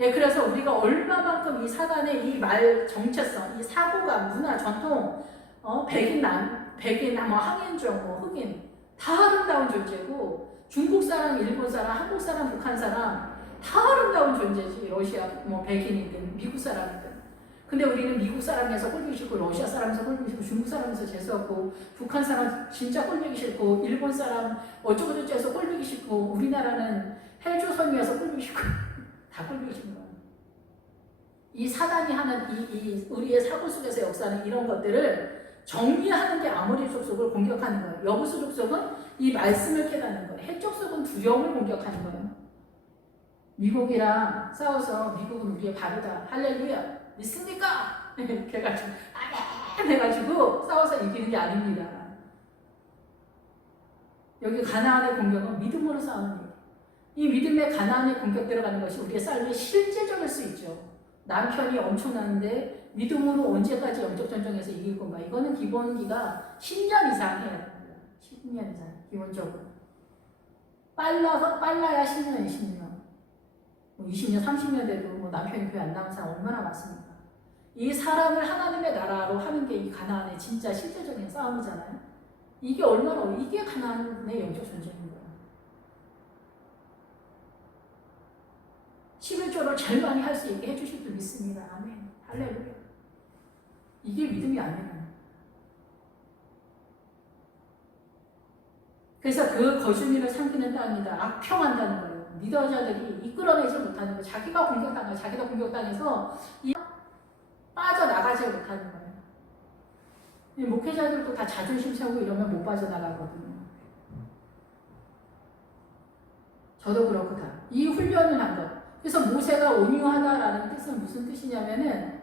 예, 그래서 우리가 얼마만큼 이 사단의 이 말 정체성, 이 사고가 문화, 전통, 백인, 뭐 항인종, 뭐 흑인 다 아름다운 존재고 중국 사람, 일본 사람, 한국 사람, 북한 사람 다 아름다운 존재지. 러시아 뭐 백인이든 미국 사람이든. 근데 우리는 미국 사람에서 꼴보기 싫고 러시아 사람에서 꼴보기 싫고 중국 사람에서 재수없고 북한 사람 진짜 꼴보기 싫고 일본 사람 어쩌고저쩌고 해서 꼴보기 싫고 우리나라는 헬조선이어서 꼴보기 싫고 다 꼴보기 싫은 거야. 이 사단이 하는 이 우리의 사고 속에서 역사하는 이런 것들을 정리하는 게 아모리 족속을 공격하는 거예요. 여부수 족속은 이 말씀을 깨닫는 거예요. 헷 족속은 두려움을 공격하는 거예요. 미국이랑 싸워서 미국은 우리의 바르다. 할렐루야. 믿습니까? 이렇게 해가지고 아멘 해가지고 싸워서 이기는 게 아닙니다. 여기 가나안의 공격은 믿음으로 싸우는 거예요. 이 믿음의 가나안의 공격 들어가는 것이 우리의 삶의 실제적일 수 있죠. 남편이 엄청나는데 믿음으로 언제까지 영적 전쟁에서 이길 건가? 이거는 기본기가 10년 이상 해야 됩니다. 10년 이상 기본적으로. 빨라야 10년이에요. 10년. 20년, 30년 돼도 남편이 교회 안 나온 사람 얼마나 많습니까? 이 사람을 하나님의 나라로 하는 게 이 가나안의 진짜 실제적인 싸움이잖아요. 이게 이게 가나안의 영적 전쟁인 거예요. 11조를 제일 많이 할 수 있게 해주실 줄 믿습니다. 아멘. 할렐루야. 이게 믿음이 아니에요. 그래서 그 거주민을 삼키는 땅이다. 악평한다는 거예요. 리더자들이 이끌어내지 못하는 거예요. 자기가 공격당해요. 자기가 공격당해서 빠져나가지 못하는 거예요. 목회자들도 다 자존심 세우고 이러면 못 빠져나가거든요. 저도 그렇고 다. 이 훈련을 한 것. 그래서 모세가 온유하다라는 뜻은 무슨 뜻이냐면은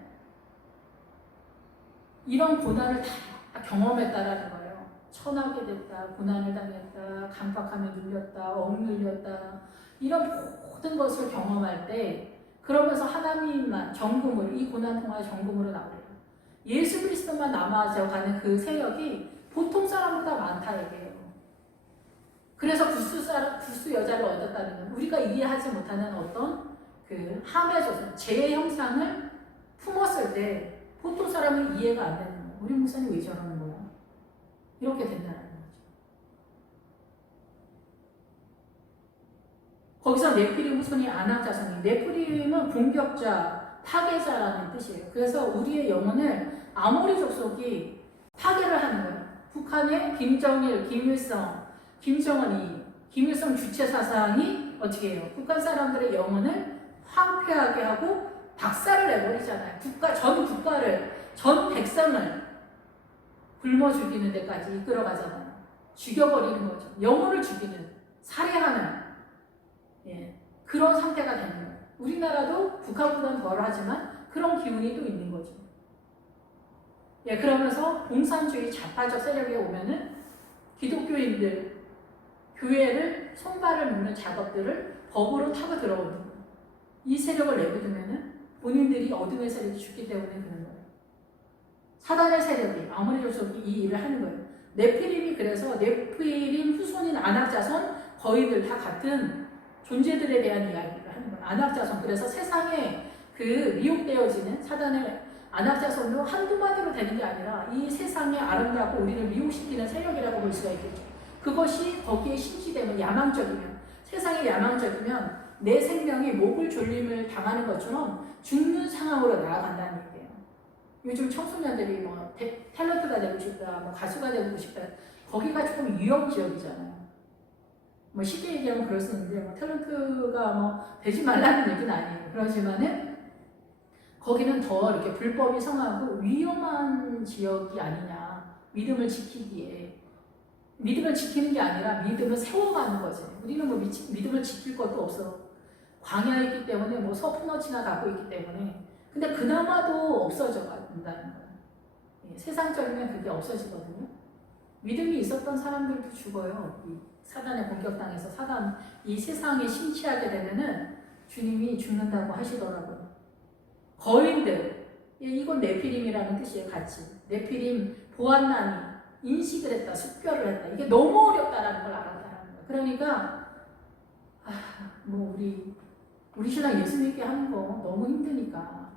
이런 고난을 다 경험했다라는 거예요. 천하게 됐다, 고난을 당했다, 강박함에 눌렸다, 억눌렸다 이런 모든 것을 경험할 때 그러면서 하나님만 정금으로 이 고난 통하여 정금으로 나오래요. 예수 그리스도만 남아져가는 그 세력이 보통 사람보다 많다 얘기해요. 그래서 구스 여자를 얻었다는 건 우리가 이해하지 못하는 어떤 그 함의 조성, 죄의 형상을 품었을 때 보통 사람은 이해가 안 되는 거예요. 우리 목사님 왜 저러는 거야? 이렇게 된다는 거죠. 거기서 네피림 후손이 아낙 자손이 네피림은 공격자, 파괴자라는 뜻이에요. 그래서 우리의 영혼을 아모리 족속이 파괴를 하는 거예요. 북한의 김정일, 김일성, 김정은이, 김일성 주체 사상이 어떻게 해요? 북한 사람들의 영혼을 황폐하게 하고 박살을 내버리잖아요. 전 백성을 굶어 죽이는 데까지 이끌어가잖아요. 죽여버리는 거죠. 영혼을 죽이는, 살해하는 그런 상태가 되는 거예요. 우리나라도 북한보다는 덜하지만 그런 기운이 또 있는 거죠. 그러면서 공산주의 좌파적 세력에 오면은 기독교인들, 교회를 손발을 묶는 작업들을 법으로 타고 들어오는 거예요. 이 세력을 내비두면은 본인들이 어둠의 세력이 죽기 때문에 그런 거예요. 사단의 세력이, 아모리 족속이 이 일을 하는 거예요. 네피림이 그래서 네피림 후손인 아낙 자손 거의들 다 같은 존재들에 대한 이야기를 하는 거예요. 아낙 자손. 그래서 세상에 그 미혹되어지는 사단의 아낙 자손도 한두 마디로 되는 게 아니라 이 세상에 아름답고 우리를 미혹시키는 세력이라고 볼 수가 있겠죠. 그것이 거기에 심취되면 야망적이면, 세상이 야망적이면 내 생명이 목을 졸림을 당하는 것처럼 죽는 상황으로 나아간다는 얘기예요. 요즘 청소년들이 뭐 탤런트가 되고 싶다, 뭐 가수가 되고 싶다, 거기가 조금 위험 지역이잖아요. 뭐 쉽게 얘기하면 그럴 수 있는데 뭐 탤런트가 뭐 되지 말라는 얘기는 아니에요. 그렇지만은 거기는 더 이렇게 불법이 성하고 위험한 지역이 아니냐, 믿음을 지키기에. 믿음을 지키는 게 아니라 믿음을 세워가는 거지. 우리는 뭐 믿음을 지킬 것도 없어. 광야에 있기 때문에 뭐 서푼어치나 갖고 있기 때문에. 근데 그나마도 없어져 간다는 거야. 세상적이면 그게 없어지거든요. 믿음이 있었던 사람들도 죽어요. 이 사단의 공격당해서 이 세상에 심취하게 되면은 주님이 죽는다고 하시더라고요. 거인들, 이건 네피림이라는 뜻이에요. 같이 네피림 보았나니 인식을 했다, 숙별을 했다. 이게 너무 어렵다라는 걸 알았다는 거예요. 그러니까 뭐 우리 신랑 예수 믿게 하는 거 너무 힘드니까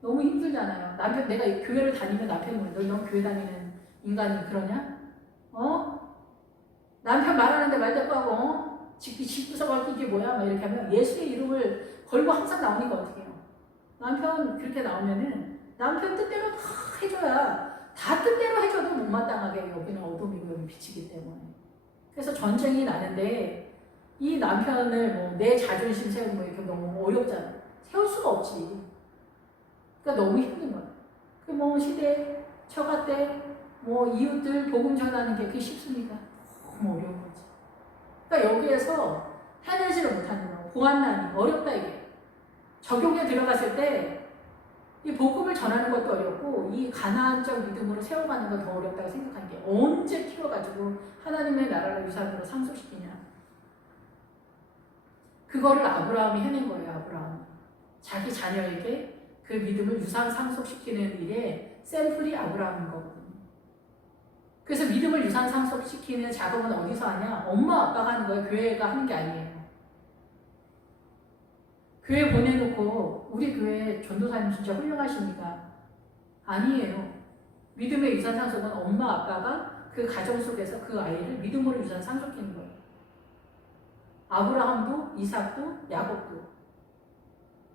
너무 힘들잖아요. 남편 내가 교회를 다니면 남편이 너 교회 다니는 인간이 그러냐? 남편 말하는데 말대꾸하고 집구석을 이게 뭐야? 막 이렇게 하면 예수의 이름을 걸고 항상 나오니까 어떻게 해요? 남편 그렇게 나오면은 남편 뜻대로 다 해줘야 다 뜻대로 해줘도 못마땅하게 여기는 어둠이고 여기 빛이기 때문에. 그래서 전쟁이 나는데 이 남편을 뭐 내 자존심 세우는 거 이렇게 너무 어렵잖아. 세울 수가 없지. 그러니까 너무 힘든 거야. 그 뭐 시대, 처가 때, 뭐 이웃들 복음 전하는 게 그게 쉽습니까? 너무 어려운 거지. 그러니까 여기에서 해내지를 못하는 거야. 보안난이 어렵다 이게. 적용에 들어갔을 때 이 복음을 전하는 것도 어렵고 이 가나안적 믿음으로 세워가는 건 더 어렵다고 생각하는 게 언제 키워가지고 하나님의 나라를 유산으로 상속시키냐. 그거를 아브라함이 해낸 거예요. 아브라함. 자기 자녀에게 그 믿음을 유산 상속시키는 일에 샘플이 아브라함인 거거든요. 그래서 믿음을 유산 상속시키는 작업은 어디서 하냐? 엄마 아빠가 하는 거예요. 교회가 하는 게 아니에요. 교회 보내놓고 우리 교회 전도사님 진짜 훌륭하십니다. 아니에요. 믿음의 유산 상속은 엄마 아빠가 그 가정 속에서 그 아이를 믿음으로 유산 상속하는 거예요. 아브라함도 이삭도 야곱도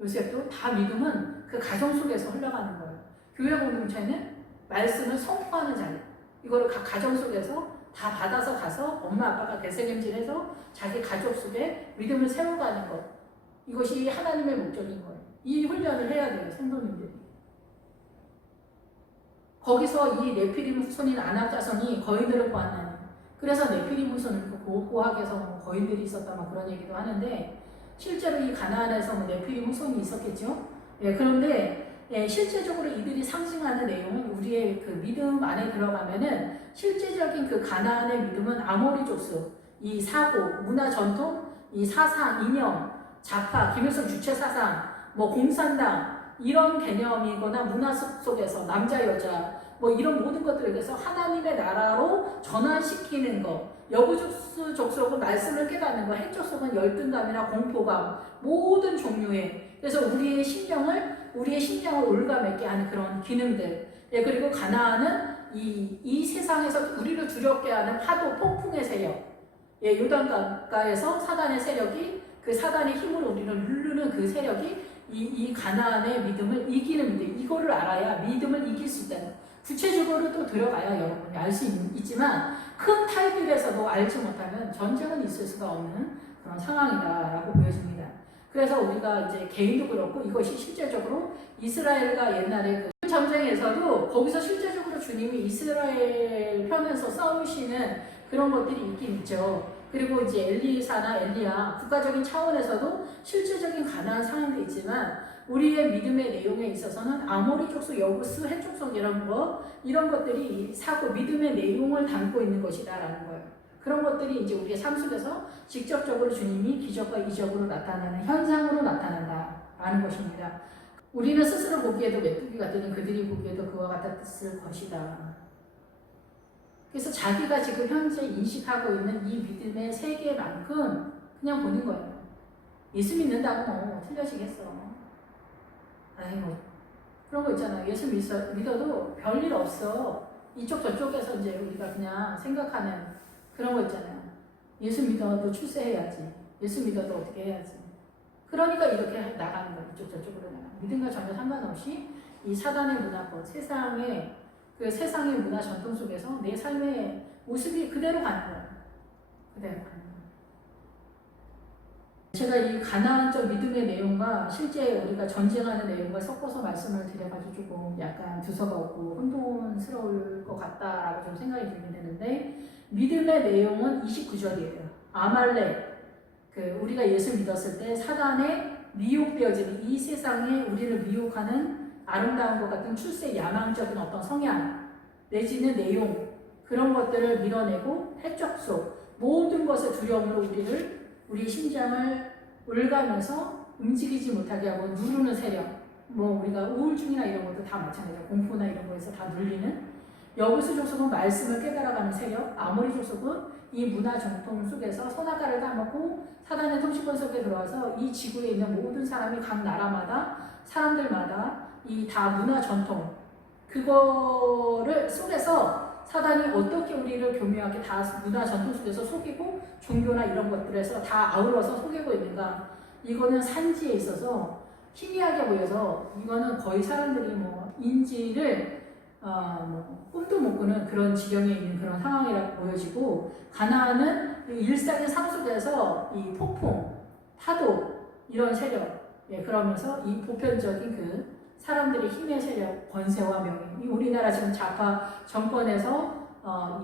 요셉도 다 믿음은 그 가정 속에서 흘러가는 거예요. 교회 공동체는 말씀을 선포하는 자리. 이거를 각 가정 속에서 다 받아서 가서 엄마 아빠가 대세김질해서 자기 가족 속에 믿음을 세워가는 것. 이것이 하나님의 목적인 거예요. 이 훈련을 해야 돼요. 성도님들이. 거기서 이 네피림 후손인 아낙 자손이 거인들을 보았나니. 그래서 네피림 후손은 고고학에서 뭐 거인들이 있었다 뭐 그런 얘기도 하는데 실제로 이 가나안에서 뭐 네피림 후손이 있었겠죠. 그런데 실제적으로 이들이 상징하는 내용은 우리의 그 믿음 안에 들어가면은 실제적인 그 가나안의 믿음은 아모리 족속, 이 사고, 문화 전통, 이 사상, 이념, 자파, 김일성 주체 사상, 뭐 공산당 이런 개념이거나 문화 속에서 남자 여자 뭐 이런 모든 것들에 대해서 하나님의 나라로 전환시키는 것, 여부족수 족속은 말씀을 깨닫는 것, 핵족속은 열등감이나 공포감 모든 종류의 그래서 우리의 심령을 올가매게 하는 그런 기능들. 그리고 가나안은 이 세상에서 우리를 두렵게 하는 파도, 폭풍의 세력. 요단강가에서 사단의 세력이 그 사단의 힘으로 우리를 누르는 그 세력이 이 가나안의 믿음을 이기는 믿음. 이거를 알아야 믿음을 이길 수 있다는. 구체적으로 또 들어가야 여러분이 알 수 있지만 큰 타입들에서도 알지 못하면 전쟁은 있을 수가 없는 그런 상황이다라고 보여집니다. 그래서 우리가 이제 개인도 그렇고 이것이 실제적으로 이스라엘과 옛날에 그 전쟁에서도 거기서 실제적으로 주님이 이스라엘 편에서 싸우시는 그런 것들이 있긴 있죠. 그리고 이제 엘리사나 엘리야 국가적인 차원에서도 실질적인 가나안 상황도 있지만 우리의 믿음의 내용에 있어서는 아모리 족속, 여부스, 헷 족속 이런 것들이 사고 믿음의 내용을 담고 있는 것이다라는 거예요. 그런 것들이 이제 우리의 삶 속에서 직접적으로 주님이 기적과 이적으로 나타나는 현상으로 나타난다라는 것입니다. 우리는 스스로 보기에도 메뚜기 같으니 그들이 보기에도 그와 같았을 것이다. 그래서 자기가 지금 현재 인식하고 있는 이 믿음의 세계만큼 그냥 보는 거예요. 예수 믿는다고 뭐 틀려지겠어. 아이고 그런 거 있잖아. 예수 믿어도 별일 없어. 이쪽 저쪽에서 이제 우리가 그냥 생각하는 그런 거 있잖아요. 예수 믿어도 출세해야지. 예수 믿어도 어떻게 해야지. 그러니까 이렇게 나가는 거예요. 이쪽 저쪽으로 나가는. 믿음과 전혀 상관없이 이 사단의 문화권, 세상의 문화 전통 속에서 내 삶의 모습이 그대로 가는 거예요. 그대로 가는 거예요. 제가 이 가나안적 믿음의 내용과 실제 우리가 전쟁하는 내용과 섞어서 말씀을 드려가지고 조금 약간 두서가 없고 혼돈스러울 것 같다라고 좀 생각이 들게 되는데 믿음의 내용은 29절이에요. 아말렉, 우리가 예수 믿었을 때 사단의 미혹되어지는 이 세상에 우리를 미혹하는 아름다운 것 같은 출세 야망적인 어떤 성향 내지는 내용, 그런 것들을 밀어내고 해적속 모든 것의 두려움으로 우리 심장을 올가면서 움직이지 못하게 하고 누르는 세력, 우리가 우울증이나 이런 것도 다 마찬가지예요. 공포나 이런 거에서 다 눌리는, 여기서 족속은 말씀을 깨달아가는 세력, 아모리 족속은 이 문화 전통 속에서 선악과를 따먹고 사단의 통치권 속에 들어와서 이 지구에 있는 모든 사람이 각 나라마다 사람들마다 이 다 문화 전통 그거를 속에서 사단이 어떻게 우리를 교묘하게 다 문화 전통 속에서 속이고 종교나 이런 것들에서 다 아우러서 속이고 있는가, 이거는 산지에 있어서 희미하게 보여서 이거는 거의 사람들이 인지를 꿈도 못 꾸는 그런 지경에 있는 그런 상황이라고 보여지고, 가나안은 일상의 삶 속에서 이 폭풍, 파도 이런 세력, 그러면서 이 보편적인 사람들의 힘의 세력, 권세와 명예, 이 우리나라 지금 좌파 정권에서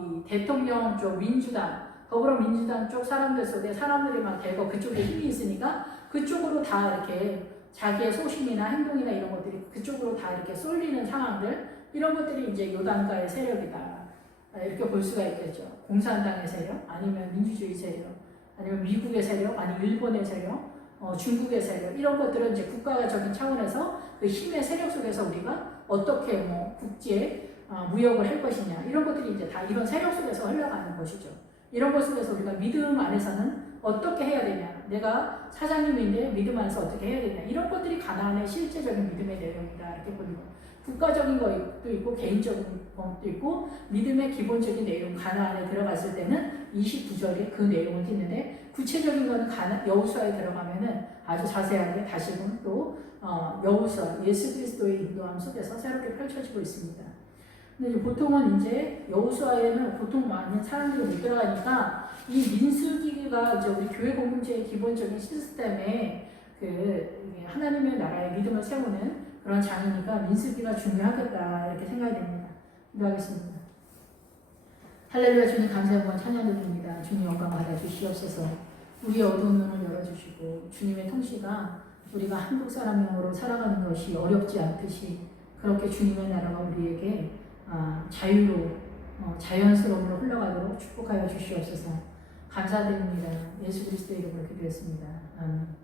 이 대통령 쪽 민주당, 더불어민주당 쪽 사람들 속에 사람들이 막 대거 그쪽에 힘이 있으니까 그쪽으로 다 이렇게 자기의 소신이나 행동이나 이런 것들이 그쪽으로 다 이렇게 쏠리는 상황들, 이런 것들이 이제 요단가의 세력이다. 이렇게 볼 수가 있겠죠. 공산당의 세력, 아니면 민주주의 세력, 아니면 미국의 세력, 아니면 일본의 세력, 중국의 세력, 이런 것들은 이제 국가적인 차원에서 그 힘의 세력 속에서 우리가 어떻게 국제 무역을 할 것이냐, 이런 것들이 이제 다 이런 세력 속에서 흘러가는 것이죠. 이런 것 속에서 우리가 믿음 안에서는 어떻게 해야 되냐, 내가 사장님인데 믿음 안에서 어떻게 해야 되냐, 이런 것들이 가나안의 실제적인 믿음의 내용이다, 이렇게 보는 거. 국가적인 것도 있고 개인적인 것도 있고 믿음의 기본적인 내용, 가나안에 들어갔을 때는 29절에 그 내용을 듣는데, 구체적인 거는 여호수아에 들어가면은 아주 자세하게 다시금 또 여호수아, 예수 그리스도의 인도함 속에서 새롭게 펼쳐지고 있습니다. 근데 보통은 이제 여호수아에는 보통 많은 사람들이 못 들어가니까 이 민수기가 이제 우리 교회 공동체의 기본적인 시스템에 하나님의 나라의 믿음을 세우는 그런 장이니까 민수기가 중요하겠다, 이렇게 생각이 됩니다. 기도하겠습니다. 할렐루야. 주님 감사 한번 찬양을 드립니다. 주님 영광 받아 주시옵소서. 우리의 어두운 눈을 열어주시고, 주님의 통치가 우리가 한국 사람으로 살아가는 것이 어렵지 않듯이 그렇게 주님의 나라가 우리에게 자유로 자연스러움으로 흘러가도록 축복하여 주시옵소서. 감사드립니다. 예수 그리스도의 이름으로 기도했습니다. 아멘.